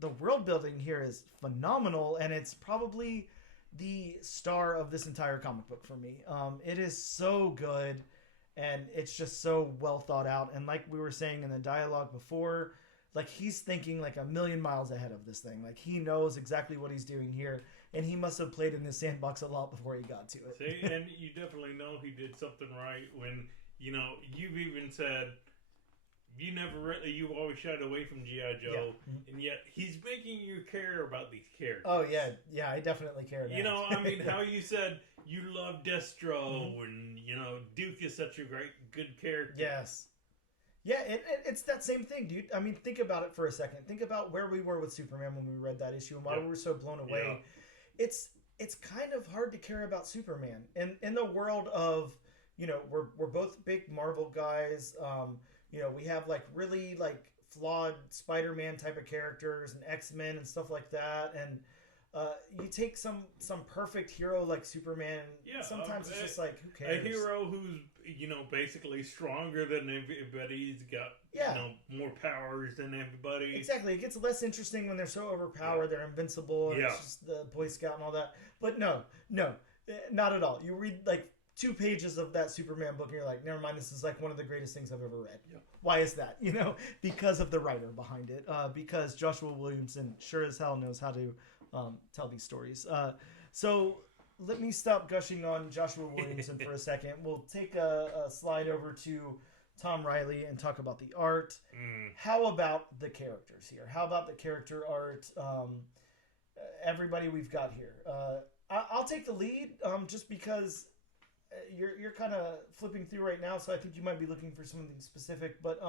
The world building here is phenomenal, and it's probably the star of this entire comic book for me. It is so good, and it's just so well thought out. And like we were saying in the dialogue before, like he's thinking like a million miles ahead of this thing. Like he knows exactly what he's doing here, and he must have played in this sandbox a lot before he got to it. See, and you definitely know he did something right when, you've even said you've always shied away from G.I. Joe, and yet he's making you care about these characters. Oh, yeah, I definitely care now. I mean, how you said you love Destro, and, Duke is such a good character. Yes. Yeah, it's that same thing, dude. I mean, think about it for a second. Think about where we were with Superman when we read that issue and why we were so blown away. Yeah. It's kind of hard to care about Superman. And in the world of, we're both big Marvel guys. We have like really like flawed Spider-Man type of characters and X-Men and stuff like that. And you take some perfect hero like Superman. And sometimes it's just like, who cares? A hero who's basically stronger than everybody. He's got more powers than everybody. Exactly. It gets less interesting when they're so overpowered. Yeah. They're invincible. And it's just the Boy Scout and all that. But no, not at all. You read like 2 pages of that Superman book and you're like, never mind, this is like one of the greatest things I've ever read. Yeah. Why is that? Because of the writer behind it. Because Joshua Williamson sure as hell knows how to tell these stories. So let me stop gushing on Joshua Williamson for a second. We'll take a slide over to Tom Riley and talk about the art. How about the characters here? How about the character art? Everybody we've got here. I'll take the lead just because you're kind of flipping through right now, so I think you might be looking for something specific. But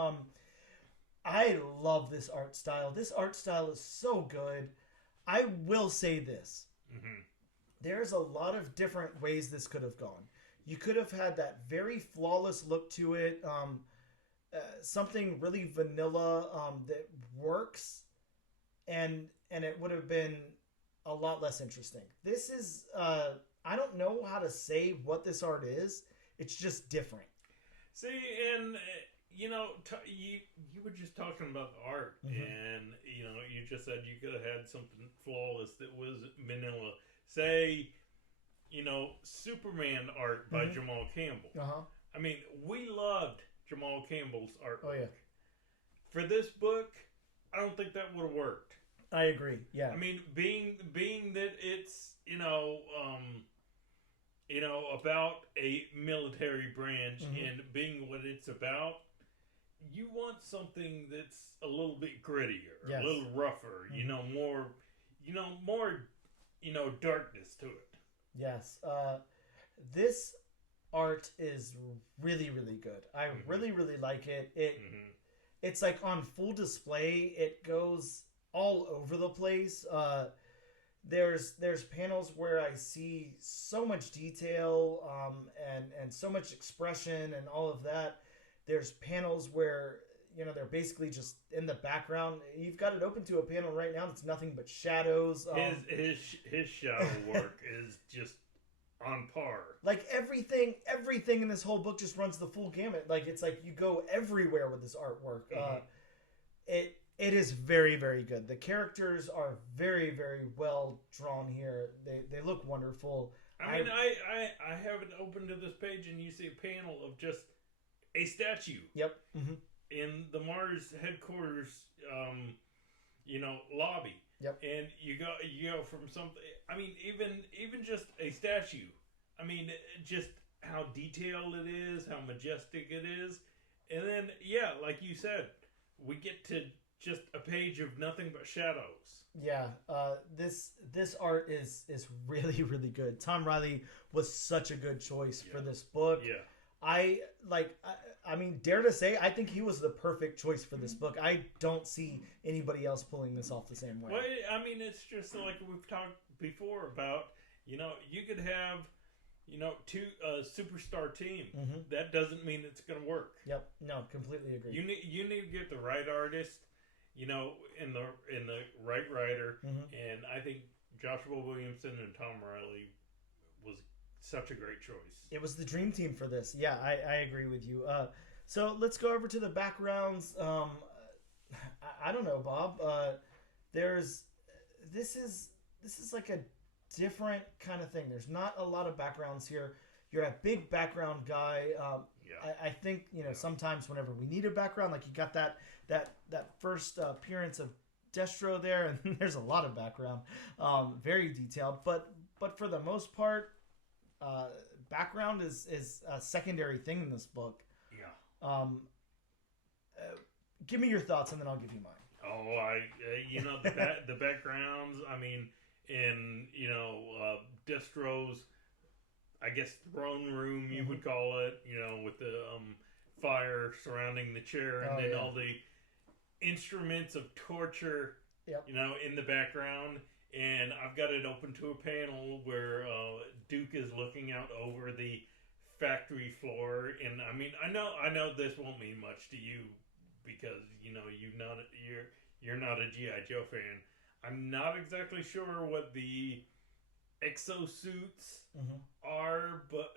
I love this art style. This art style is so good. I will say this. There's a lot of different ways this could have gone. You could have had that very flawless look to it. Something really vanilla that works, and it would have been a lot less interesting. This is... I don't know how to say what this art is. It's just different. See, and you were just talking about the art, and you just said you could have had something flawless that was Manila. Say, Superman art by Jamal Campbell. I mean, we loved Jamal Campbell's artwork. Oh yeah. For this book, I don't think that would have worked. I agree. Yeah. I mean, being that it's about a military branch and being what it's about, you want something that's a little bit grittier, a little rougher. More darkness to it. Yes. This art is really, really good. I really, really like it. It's like on full display. It goes all over the place. There's panels where I see so much detail and so much expression and all of that. There's panels where they're basically just in the background. You've got it open to a panel right now that's nothing but shadows. His shadow work is just on par. Like everything in this whole book just runs the full gamut. Like it's like you go everywhere with this artwork. It is very, very good. The characters are very, very well drawn here. They look wonderful. I mean, I have it open to this page, and you see a panel of just a statue. Yep. In the Mars headquarters, lobby. Yep. And you go from something. I mean, even just a statue. I mean, just how detailed it is, how majestic it is, and then like you said, we get to just a page of nothing but shadows. Yeah. This art is really, really good. Tom Riley was such a good choice for this book. Yeah. I mean, dare to say, I think he was the perfect choice for this book. I don't see anybody else pulling this off the same way. Well, I mean, it's just like we've talked before about, you could have, two superstar team. That doesn't mean it's going to work. Yep. No, completely agree. You need to get the right artist, in the right writer, and I think Joshua Williamson and Tom Riley was such a great choice. It was the dream team for this. Yeah, I agree with you. So let's go over to the backgrounds. I don't know, Bob. This is like a different kind of thing. There's not a lot of backgrounds here. You're a big background guy. I think sometimes whenever we need a background, like you got that first appearance of Destro there, and there's a lot of background, very detailed. But for the most part, background is a secondary thing in this book. Yeah. Give me your thoughts, and then I'll give you mine. Oh, the backgrounds. I mean, in Destro's, I guess, throne room, you would call it. With the fire surrounding the chair, and then all the instruments of torture. Yep. In the background. And I've got it open to a panel where Duke is looking out over the factory floor, and I mean, I know this won't mean much to you because you're not a GI Joe fan. I'm not exactly sure what the exosuits are, but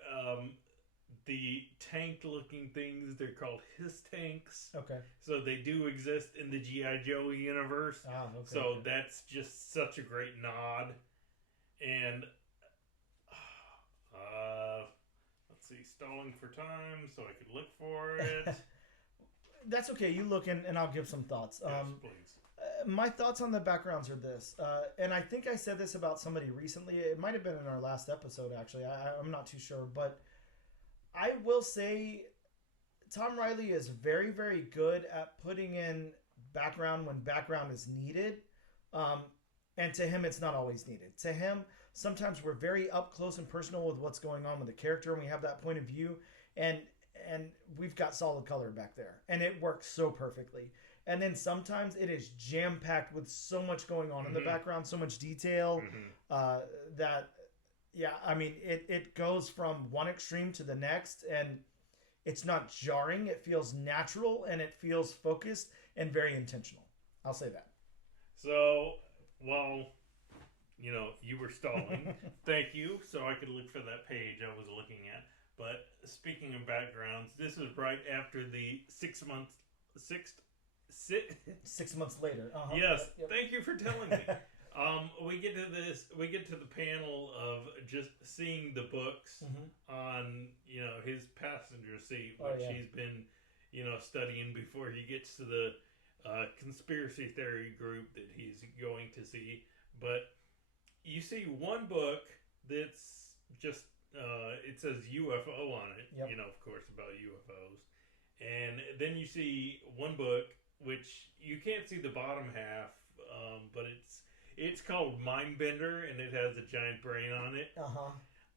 the tank-looking things, they're called his tanks. Okay. So they do exist in the G.I. Joe universe. Ah, okay. So that's just such a great nod. And let's see, stalling for time so I could look for it. That's okay. You look and I'll give some thoughts. Yes, please. My thoughts on the backgrounds are this, and I think I said this about somebody recently. It might have been in our last episode, actually. I'm not too sure, but I will say Tom Riley is very, very good at putting in background when background is needed, and to him, it's not always needed. To him, sometimes we're very up close and personal with what's going on with the character, and we have that point of view, and we've got solid color back there, and it works so perfectly. And then sometimes it is jam-packed with so much going on in the background, so much detail, that, yeah, I mean, it goes from one extreme to the next, and it's not jarring. It feels natural, and it feels focused and very intentional. I'll say that. So, while, you were stalling, thank you, so I could look for that page I was looking at. But speaking of backgrounds, this is right after the 6 months. 6 months later. Uh-huh. Yes, Yep. thank you for telling me. We get to this. We get to the panel of just seeing the books on, his passenger seat, which he's been, studying before he gets to the conspiracy theory group that he's going to see. But you see one book that's just it says UFO on it. Yep. Of course, about UFOs. And then you see one book which you can't see the bottom half, but it's called Mindbender, and it has a giant brain on it.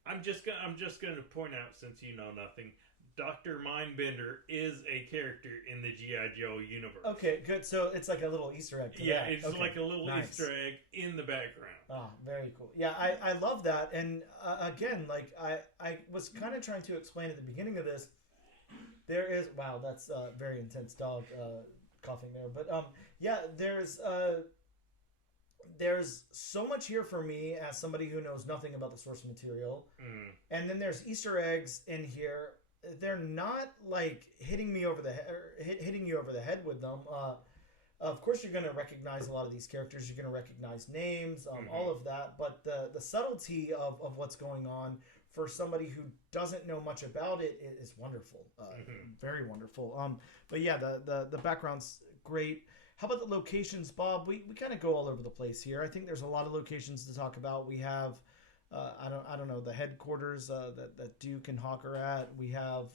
I'm just gonna point out, since you know nothing, Dr. Mindbender is a character in the G.I. Joe universe. Okay, good. So it's like a little Easter egg to that. It's okay. like a little Nice. Easter egg in the background. Ah, very cool. Yeah, I love that. And again, like I was kind of trying to explain at the beginning of this, there is, wow, that's a very intense dog coughing there. But yeah, there's so much here for me as somebody who knows nothing about the source material. And then there's Easter eggs in here. They're not like hitting me over the head, hitting you over the head with them. Of course, you're going to recognize a lot of these characters. You're going to recognize names, all of that. But the subtlety of what's going on for somebody who doesn't know much about it is wonderful. Very wonderful. But yeah, the background's great. How about the locations, Bob? We kind of go all over the place here. I think there's a lot of locations to talk about. We have, I don't know, the headquarters that Duke and Hawk are at. We have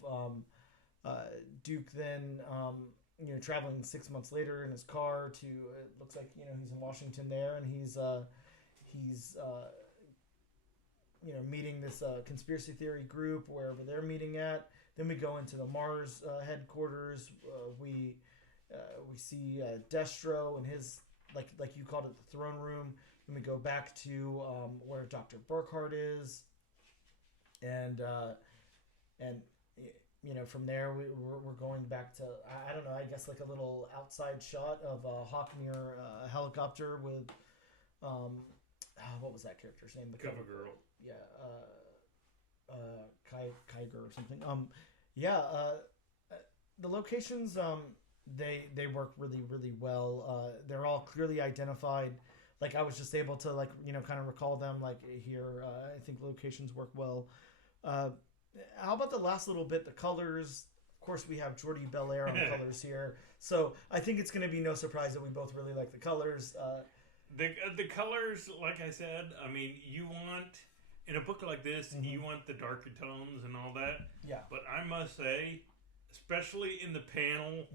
Duke then, traveling 6 months later in his car to, it looks like, he's in Washington there, and he's meeting this conspiracy theory group wherever they're meeting at. Then we go into the Mars headquarters. We see Destro and his, like you called it, the throne room. Then we go back to where Dr. Burkhardt is, and from there we're going back to, I don't know, I guess like a little outside shot of Hawk near a helicopter with what was that character's name? The Cover Girl. Yeah, Kyger or something. The locations they work really, really well. They're all clearly identified. Like I was just able to kind of recall them here. I think locations work well. How about the last little bit, the colors? Of course, we have Jordi Belair on the colors here. So I think it's going to be no surprise that we both really like the colors. The colors, like I said, I mean, you want, in a book like this, you want the darker tones and all that. Yeah. But I must say, especially in the panel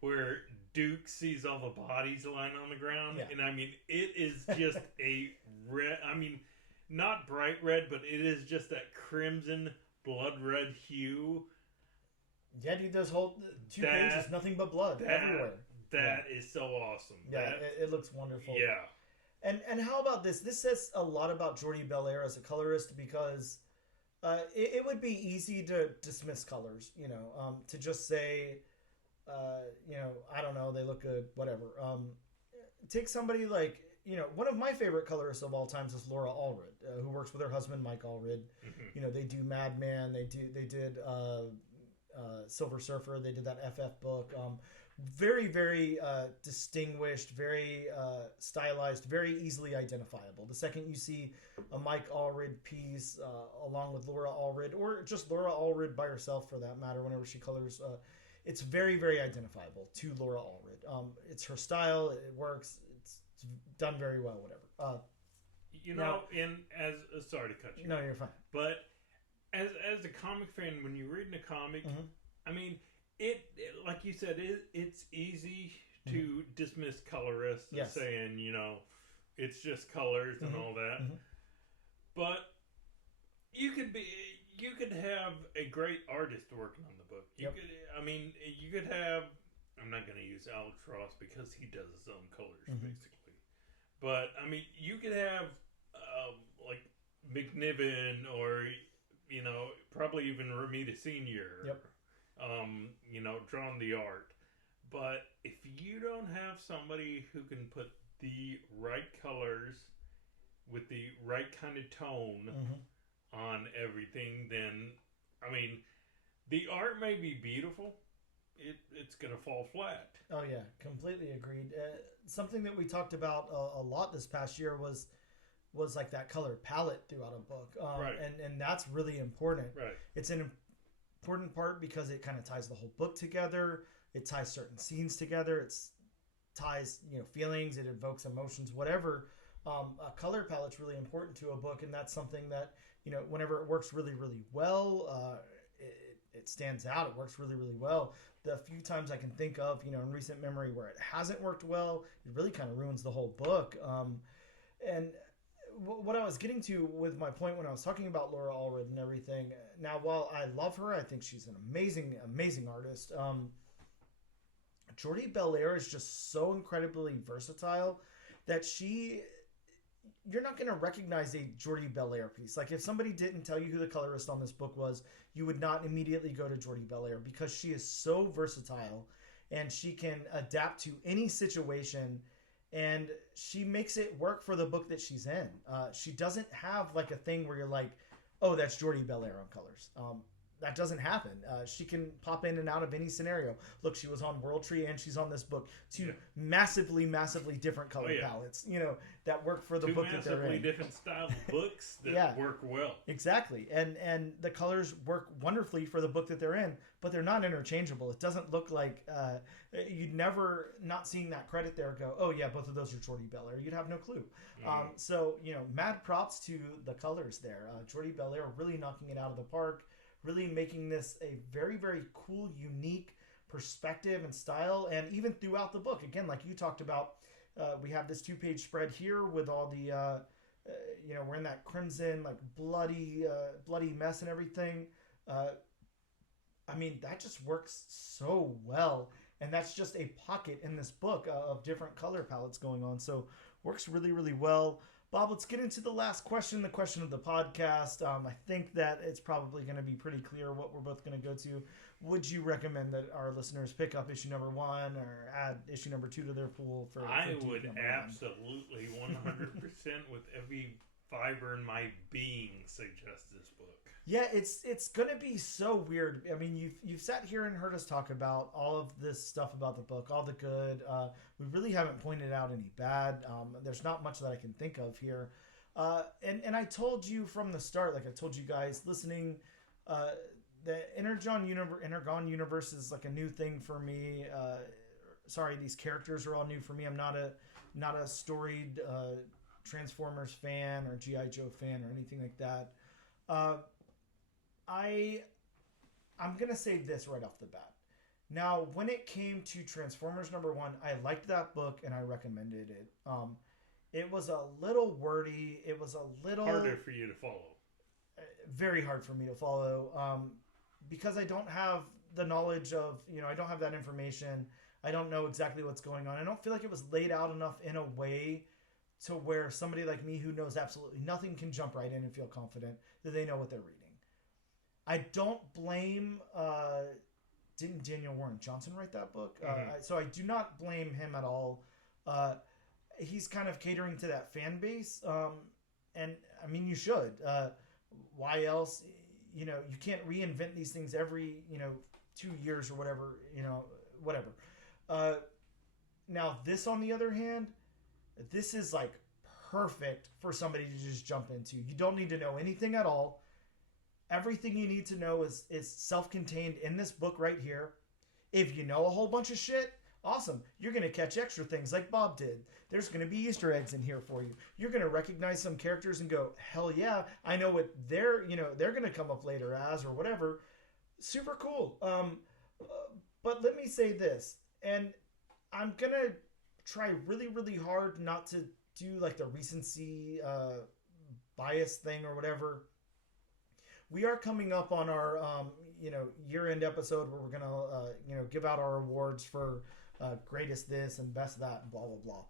where Duke sees all the bodies lying on the ground, and I mean, it is just a red, I mean, not bright red, but it is just that crimson blood red hue. Yeah, dude, those whole two pages, nothing but blood everywhere. That is so awesome. Yeah, it looks wonderful. Yeah. And how about this? This says a lot about Jordi Belair as a colorist, because it would be easy to dismiss colors, to just say, I don't know, they look good, whatever. Take somebody like, one of my favorite colorists of all times is Laura Allred, who works with her husband, Mike Allred. They do Madman, they did Silver Surfer, they did that FF book. Very, very distinguished, very stylized, very easily identifiable. The second you see a Mike Allred piece along with Laura Allred, or just Laura Allred by herself for that matter, whenever she colors, it's very, very identifiable to Laura Allred. It's her style, it works, it's done very well, whatever. Sorry to cut you. No, you're fine. But as a comic fan, when you're reading a comic, I mean, it like you said, it's easy to dismiss colorists and saying, it's just colors and all that. But you could have a great artist working on the book. You could have, I'm not going to use Alex Ross because he does his own colors basically. But I mean, you could have like McNiven or probably even Ramita Senior. Drawn the art. But if you don't have somebody who can put the right colors with the right kind of tone on everything, then I mean, the art may be beautiful. It's going to fall flat. Oh yeah, completely agreed. Something that we talked about a lot this past year was like that color palette throughout a book, right? And that's really important. Right. It's an important part because it kind of ties the whole book together. It ties certain scenes together. It ties feelings. It evokes emotions. Whatever. A color palette's really important to a book, and that's something that whenever it works really really well, it stands out. It works really really well. The few times I can think of, in recent memory where it hasn't worked well, it really kind of ruins the whole book. And what I was getting to with my point when I was talking about Laura Allred and everything, now, while I love her, I think she's an amazing, amazing artist. Jordi Belair is just so incredibly versatile that you're not going to recognize a Jordi Belair piece. Like, if somebody didn't tell you who the colorist on this book was, you would not immediately go to Jordi Belair, because she is so versatile and she can adapt to any situation, and she makes it work for the book that she's in. She doesn't have like a thing where you're like, oh, that's Jordi Belair on colors. That doesn't happen. She can pop in and out of any scenario. Look, she was on World Tree and she's on this book. Two massively, massively different color palettes, that work for the book that they're in. Two massively different style books that work well. Exactly. And the colors work wonderfully for the book that they're in, but they're not interchangeable. It doesn't look like you'd never, not seeing that credit there, go, oh yeah, both of those are Jordi Belair. You'd have no clue. So, mad props to the colors there. Jordi Belair really knocking it out of the park. Really making this a very, very cool, unique perspective and style. And even throughout the book, again, like you talked about, we have this 2-page spread here with all the, we're in that crimson, like bloody mess and everything. I mean, that just works so well. And that's just a pocket in this book of different color palettes going on. So works really, really well. Bob, let's get into the last question, the question of the podcast. I think that it's probably going to be pretty clear what we're both going to go to. Would you recommend that our listeners pick up issue number 1 or add issue number 2 to their pool? I would absolutely 100% with every fiber in my being suggest this book. Yeah, it's going to be so weird. I mean, you've sat here and heard us talk about all of this stuff about the book, all the good. We really haven't pointed out any bad. There's not much that I can think of here. And I told you from the start, like I told you guys listening, the Energon Universe is like a new thing for me. Sorry, these characters are all new for me. I'm not a storied Transformers fan or G.I. Joe fan or anything like that. I'm going to say this right off the bat. Now, when it came to Transformers number 1, I liked that book and I recommended it. It was a little wordy. It was a little... harder for you to follow. Very hard for me to follow. Because I don't have the knowledge of, I don't have that information. I don't know exactly what's going on. I don't feel like it was laid out enough in a way to where somebody like me who knows absolutely nothing can jump right in and feel confident that they know what they're reading. I don't blame... didn't Daniel Warren Johnson write that book? So I do not blame him at all. He's kind of catering to that fan base. And, I mean, you should. Why else? You can't reinvent these things every, 2 years or whatever, whatever. Now, this, on the other hand, this is, like, perfect for somebody to just jump into. You don't need to know anything at all. Everything you need to know is self-contained in this book right here. If you know a whole bunch of shit, awesome. You're going to catch extra things like Bob did. There's going to be Easter eggs in here for you. You're going to recognize some characters and go, hell yeah, I know what they're going to come up later as or whatever. Super cool. But let me say this, and I'm going to try really, really hard not to do like the recency bias thing or whatever. We are coming up on our, year-end episode where we're going to, give out our awards for greatest this and best that and blah, blah, blah.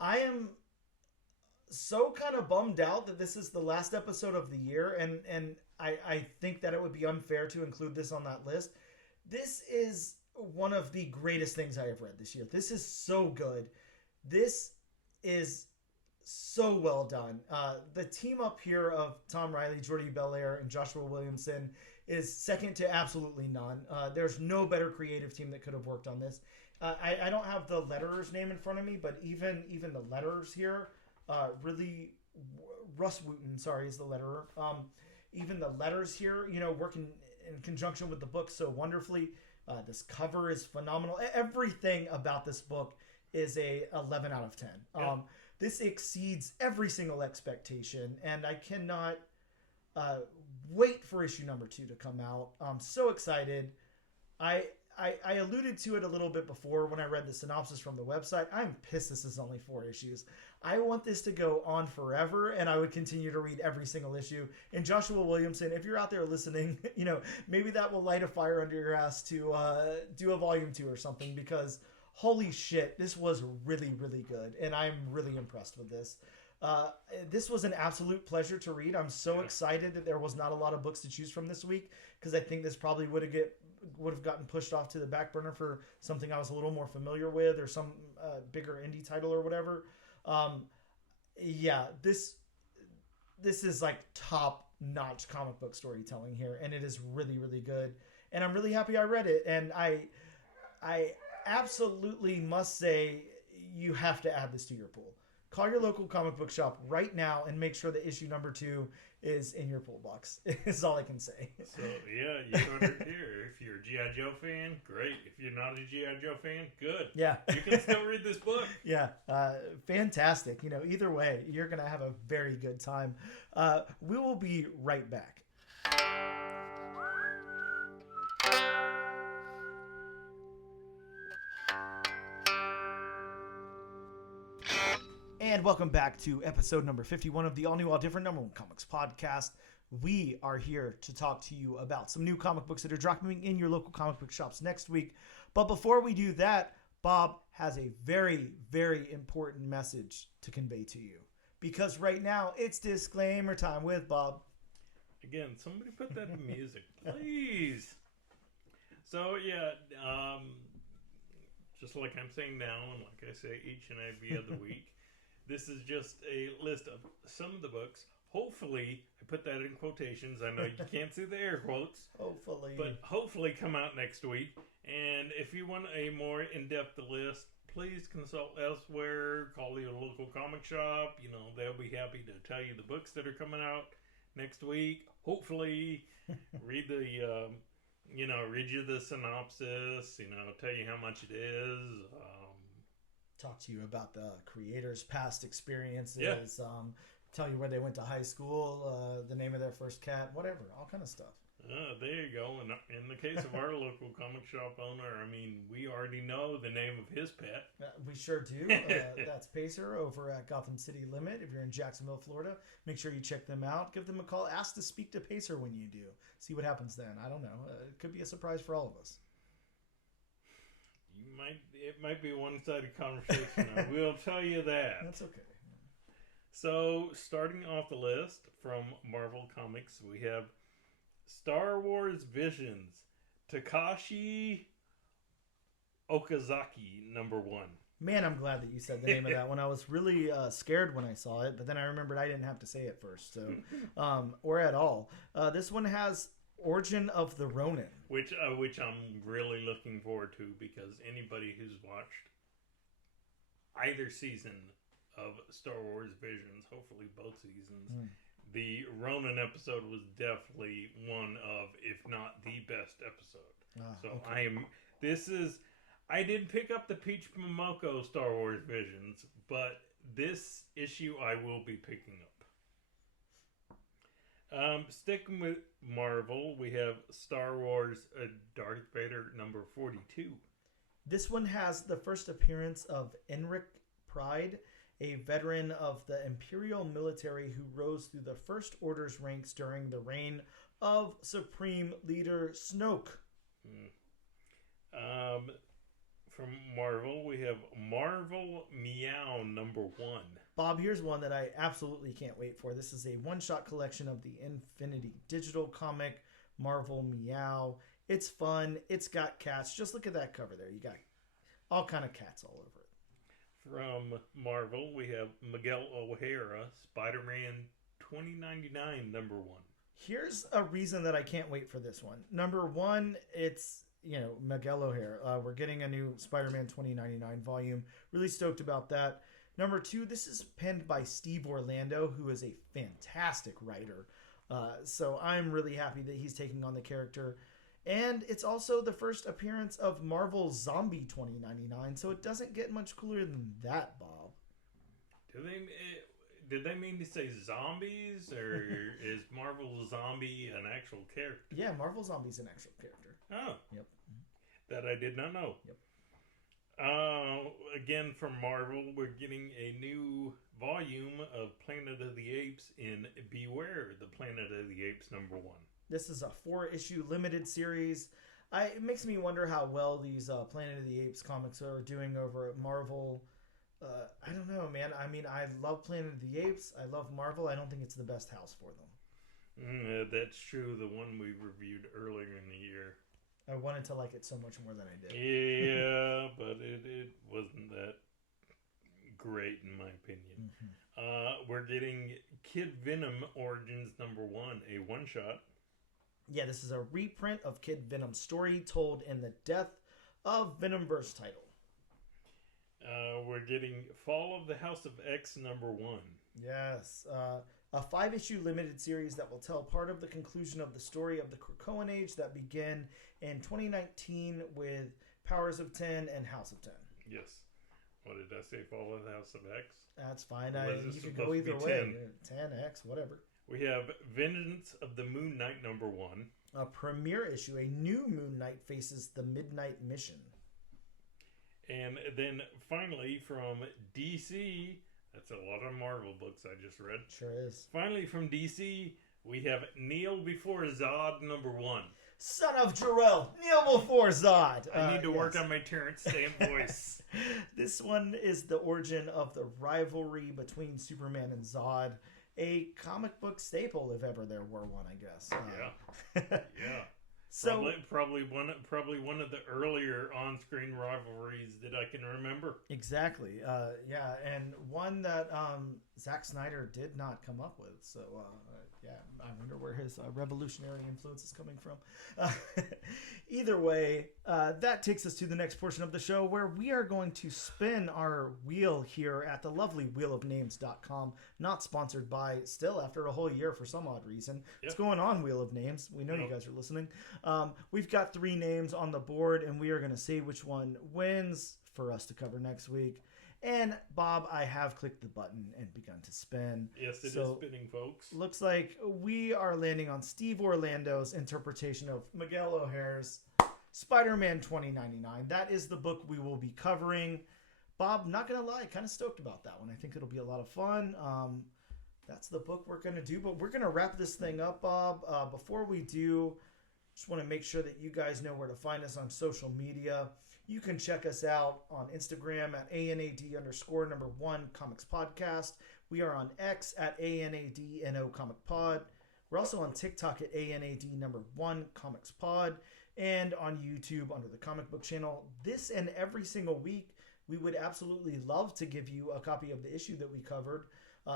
I am so kind of bummed out that this is the last episode of the year, and I think that it would be unfair to include this on that list. This is one of the greatest things I have read this year. This is so good. This is so well done. The team up here of Tom Riley, Jordi Belair, and Joshua Williamson is second to absolutely none. There's no better creative team that could have worked on this. I don't have the letterer's name in front of me, but even the letterers here really... Russ Wooten, sorry, is the letterer. Even the letters here, working in conjunction with the book so wonderfully. This cover is phenomenal. Everything about this book is a 11 out of 10. This exceeds every single expectation, and I cannot wait for issue number 2 to come out. I'm so excited. I alluded to it a little bit before when I read the synopsis from the website. I'm pissed this is only 4 issues. I want this to go on forever, and I would continue to read every single issue. And Joshua Williamson, if you're out there listening, maybe that will light a fire under your ass to do a volume 2 or something, because holy shit, this was really, really good, and I'm really impressed with this. This was an absolute pleasure to read. I'm so excited that there was not a lot of books to choose from this week, because I think this probably would have gotten pushed off to the back burner for something I was a little more familiar with, or some bigger indie title or whatever. This is like top-notch comic book storytelling here, and it is really, really good. And I'm really happy I read it, and I absolutely must say you have to add this to your pool. Call your local comic book shop right now and make sure that issue number 2 is in your pool box. Is all I can say. So, yeah, you heard it here. If you're a G.I. Joe fan, great. If you're not a G.I. Joe fan, good. Yeah. You can still read this book. Yeah. Fantastic. Either way, you're going to have a very good time. We will be right back. And welcome back to episode number 51 of the All New, All Different Number One Comics podcast. We are here to talk to you about some new comic books that are dropping in your local comic book shops next week. But before we do that, Bob has a very, very important message to convey to you. Because right now, it's disclaimer time with Bob. Again, somebody put that in music, please. So, yeah, just like I'm saying now, and like I say each and every other week, this is just a list of some of the books. Hopefully, I put that in quotations. I know you can't see the air quotes. Hopefully. But hopefully come out next week. And if you want a more in-depth list, please consult elsewhere. Call your local comic shop. They'll be happy to tell you the books that are coming out next week. Hopefully, read the, read you the synopsis, tell you how much it is. Talk to you about the creators' past experiences. Yeah. Tell you where they went to high school, the name of their first cat, whatever, all kind of stuff. There you go. And in the case of our local comic shop owner, we already know the name of his pet. We sure do. That's Pacer over at Gotham City Limit. If you're in Jacksonville, Florida, make sure you check them out. Give them a call. Ask to speak to Pacer when you do. See what happens then. I don't know. It could be a surprise for all of us. It might be a one-sided conversation. I will tell you that. That's okay. So, starting off the list from Marvel Comics, we have Star Wars Visions, Takashi Okazaki, #1. Man, I'm glad that you said the name of that one. I was really scared when I saw it, but then I remembered I didn't have to say it first, so or at all. This one has Origin of the Ronin, which I'm really looking forward to, because anybody who's watched either season of Star Wars Visions, hopefully both seasons, the Ronin episode was definitely one of, if not the best episode. Okay. I did pick up the Peach Momoko Star Wars Visions, but this issue I will be picking up. Sticking with Marvel, we have Star Wars Darth Vader #42. This one has the first appearance of Enric Pride, a veteran of the Imperial military who rose through the First Order's ranks during the reign of Supreme Leader Snoke. From Marvel, we have Marvel Meow #1. Bob, here's one that I absolutely can't wait for. This is a one-shot collection of the Infinity Digital comic, Marvel Meow. It's fun. It's got cats. Just look at that cover there. You got all kind of cats all over it. From Marvel, we have Miguel O'Hara, Spider-Man 2099, number 1. Here's a reason that I can't wait for this one. Number one, it's, Miguel O'Hara. We're getting a new Spider-Man 2099 volume. Really stoked about that. Number two, this is penned by Steve Orlando, who is a fantastic writer. So I'm really happy that he's taking on the character. And it's also the first appearance of Marvel's Zombie 2099, so it doesn't get much cooler than that, Bob. Did they mean to say zombies, or is Marvel Zombie an actual character? Yeah, Marvel Zombie's an actual character. Oh. Yep. That I did not know. Yep. Again, from Marvel, we're getting a new volume of Planet of the Apes in Beware, the Planet of the Apes number 1. This is a 4-issue limited series. It makes me wonder how well these Planet of the Apes comics are doing over at Marvel. I don't know, man. I mean, I love Planet of the Apes. I love Marvel. I don't think it's the best house for them. That's true. The one we reviewed earlier in the year. I wanted to like it so much more than I did. Yeah, but it wasn't that great in my opinion. Mm-hmm. We're getting Kid Venom Origins number 1, a one-shot. Yeah, this is a reprint of Kid Venom's story told in the Death of Venomverse title. We're getting Fall of the House of X number 1. Yes, a 5-issue limited series that will tell part of the conclusion of the story of the Krakoan Age that began in 2019 with Powers of 10 and House of 10. Yes. What did I say? Fall of the House of X? That's fine. You could supposed go to be either way. 10X, whatever. We have Vengeance of the Moon Knight number 1. A premiere issue. A new Moon Knight faces the Midnight Mission. And then finally from DC, that's a lot of Marvel books I just read. Sure is. Finally from DC, we have Kneel Before Zod number 1. Son of Jor-El, kneel before Zod. I need to work on my Terrence Stamp voice. This one is the origin of the rivalry between Superman and Zod. A comic book staple, if ever there were one, I guess. Yeah. Yeah. So probably one of the earlier on-screen rivalries that I can remember. Exactly. Yeah, and one that Zach Snyder did not come up with. So yeah, I wonder where his revolutionary influence is coming from. Either way, that takes us to the next portion of the show where we are going to spin our wheel here at the lovely wheelofnames.com. Not sponsored by, still after a whole year for some odd reason. Yep. What's going on, Wheel of Names? We know you guys are listening. We've got 3 names on the board, and we are going to see which one wins for us to cover next week. And, Bob, I have clicked the button and begun to spin. Yes, it is spinning, folks. Looks like we are landing on Steve Orlando's interpretation of Miguel O'Hara's Spider-Man 2099. That is the book we will be covering. Bob, not going to lie, kind of stoked about that one. I think it'll be a lot of fun. That's the book we're going to do. But we're going to wrap this thing up, Bob. Before we do, just want to make sure that you guys know where to find us on social media. You can check us out on Instagram at ANAD_1 Comics Podcast. We are on X at ANADNO Comic Pod. We're also on TikTok at ANAD1 Comics Pod. And on YouTube under the Comic Book Channel. This and every single week, we would absolutely love to give you a copy of the issue that we covered.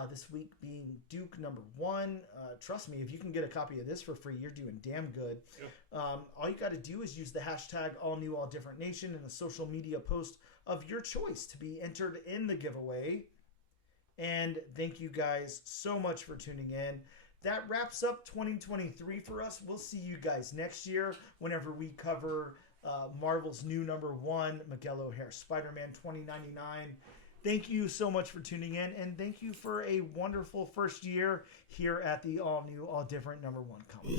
This week being Duke number 1. Trust me, if you can get a copy of this for free, you're doing damn good. Yeah. All you got to do is use the hashtag AllNewAllDifferentNation in a social media post of your choice to be entered in the giveaway. And thank you guys so much for tuning in. That wraps up 2023 for us. We'll see you guys next year whenever we cover Marvel's new number 1, Miguel O'Hara, Spider-Man 2099. Thank you so much for tuning in, and thank you for a wonderful first year here at the all new, all different number 1 comic.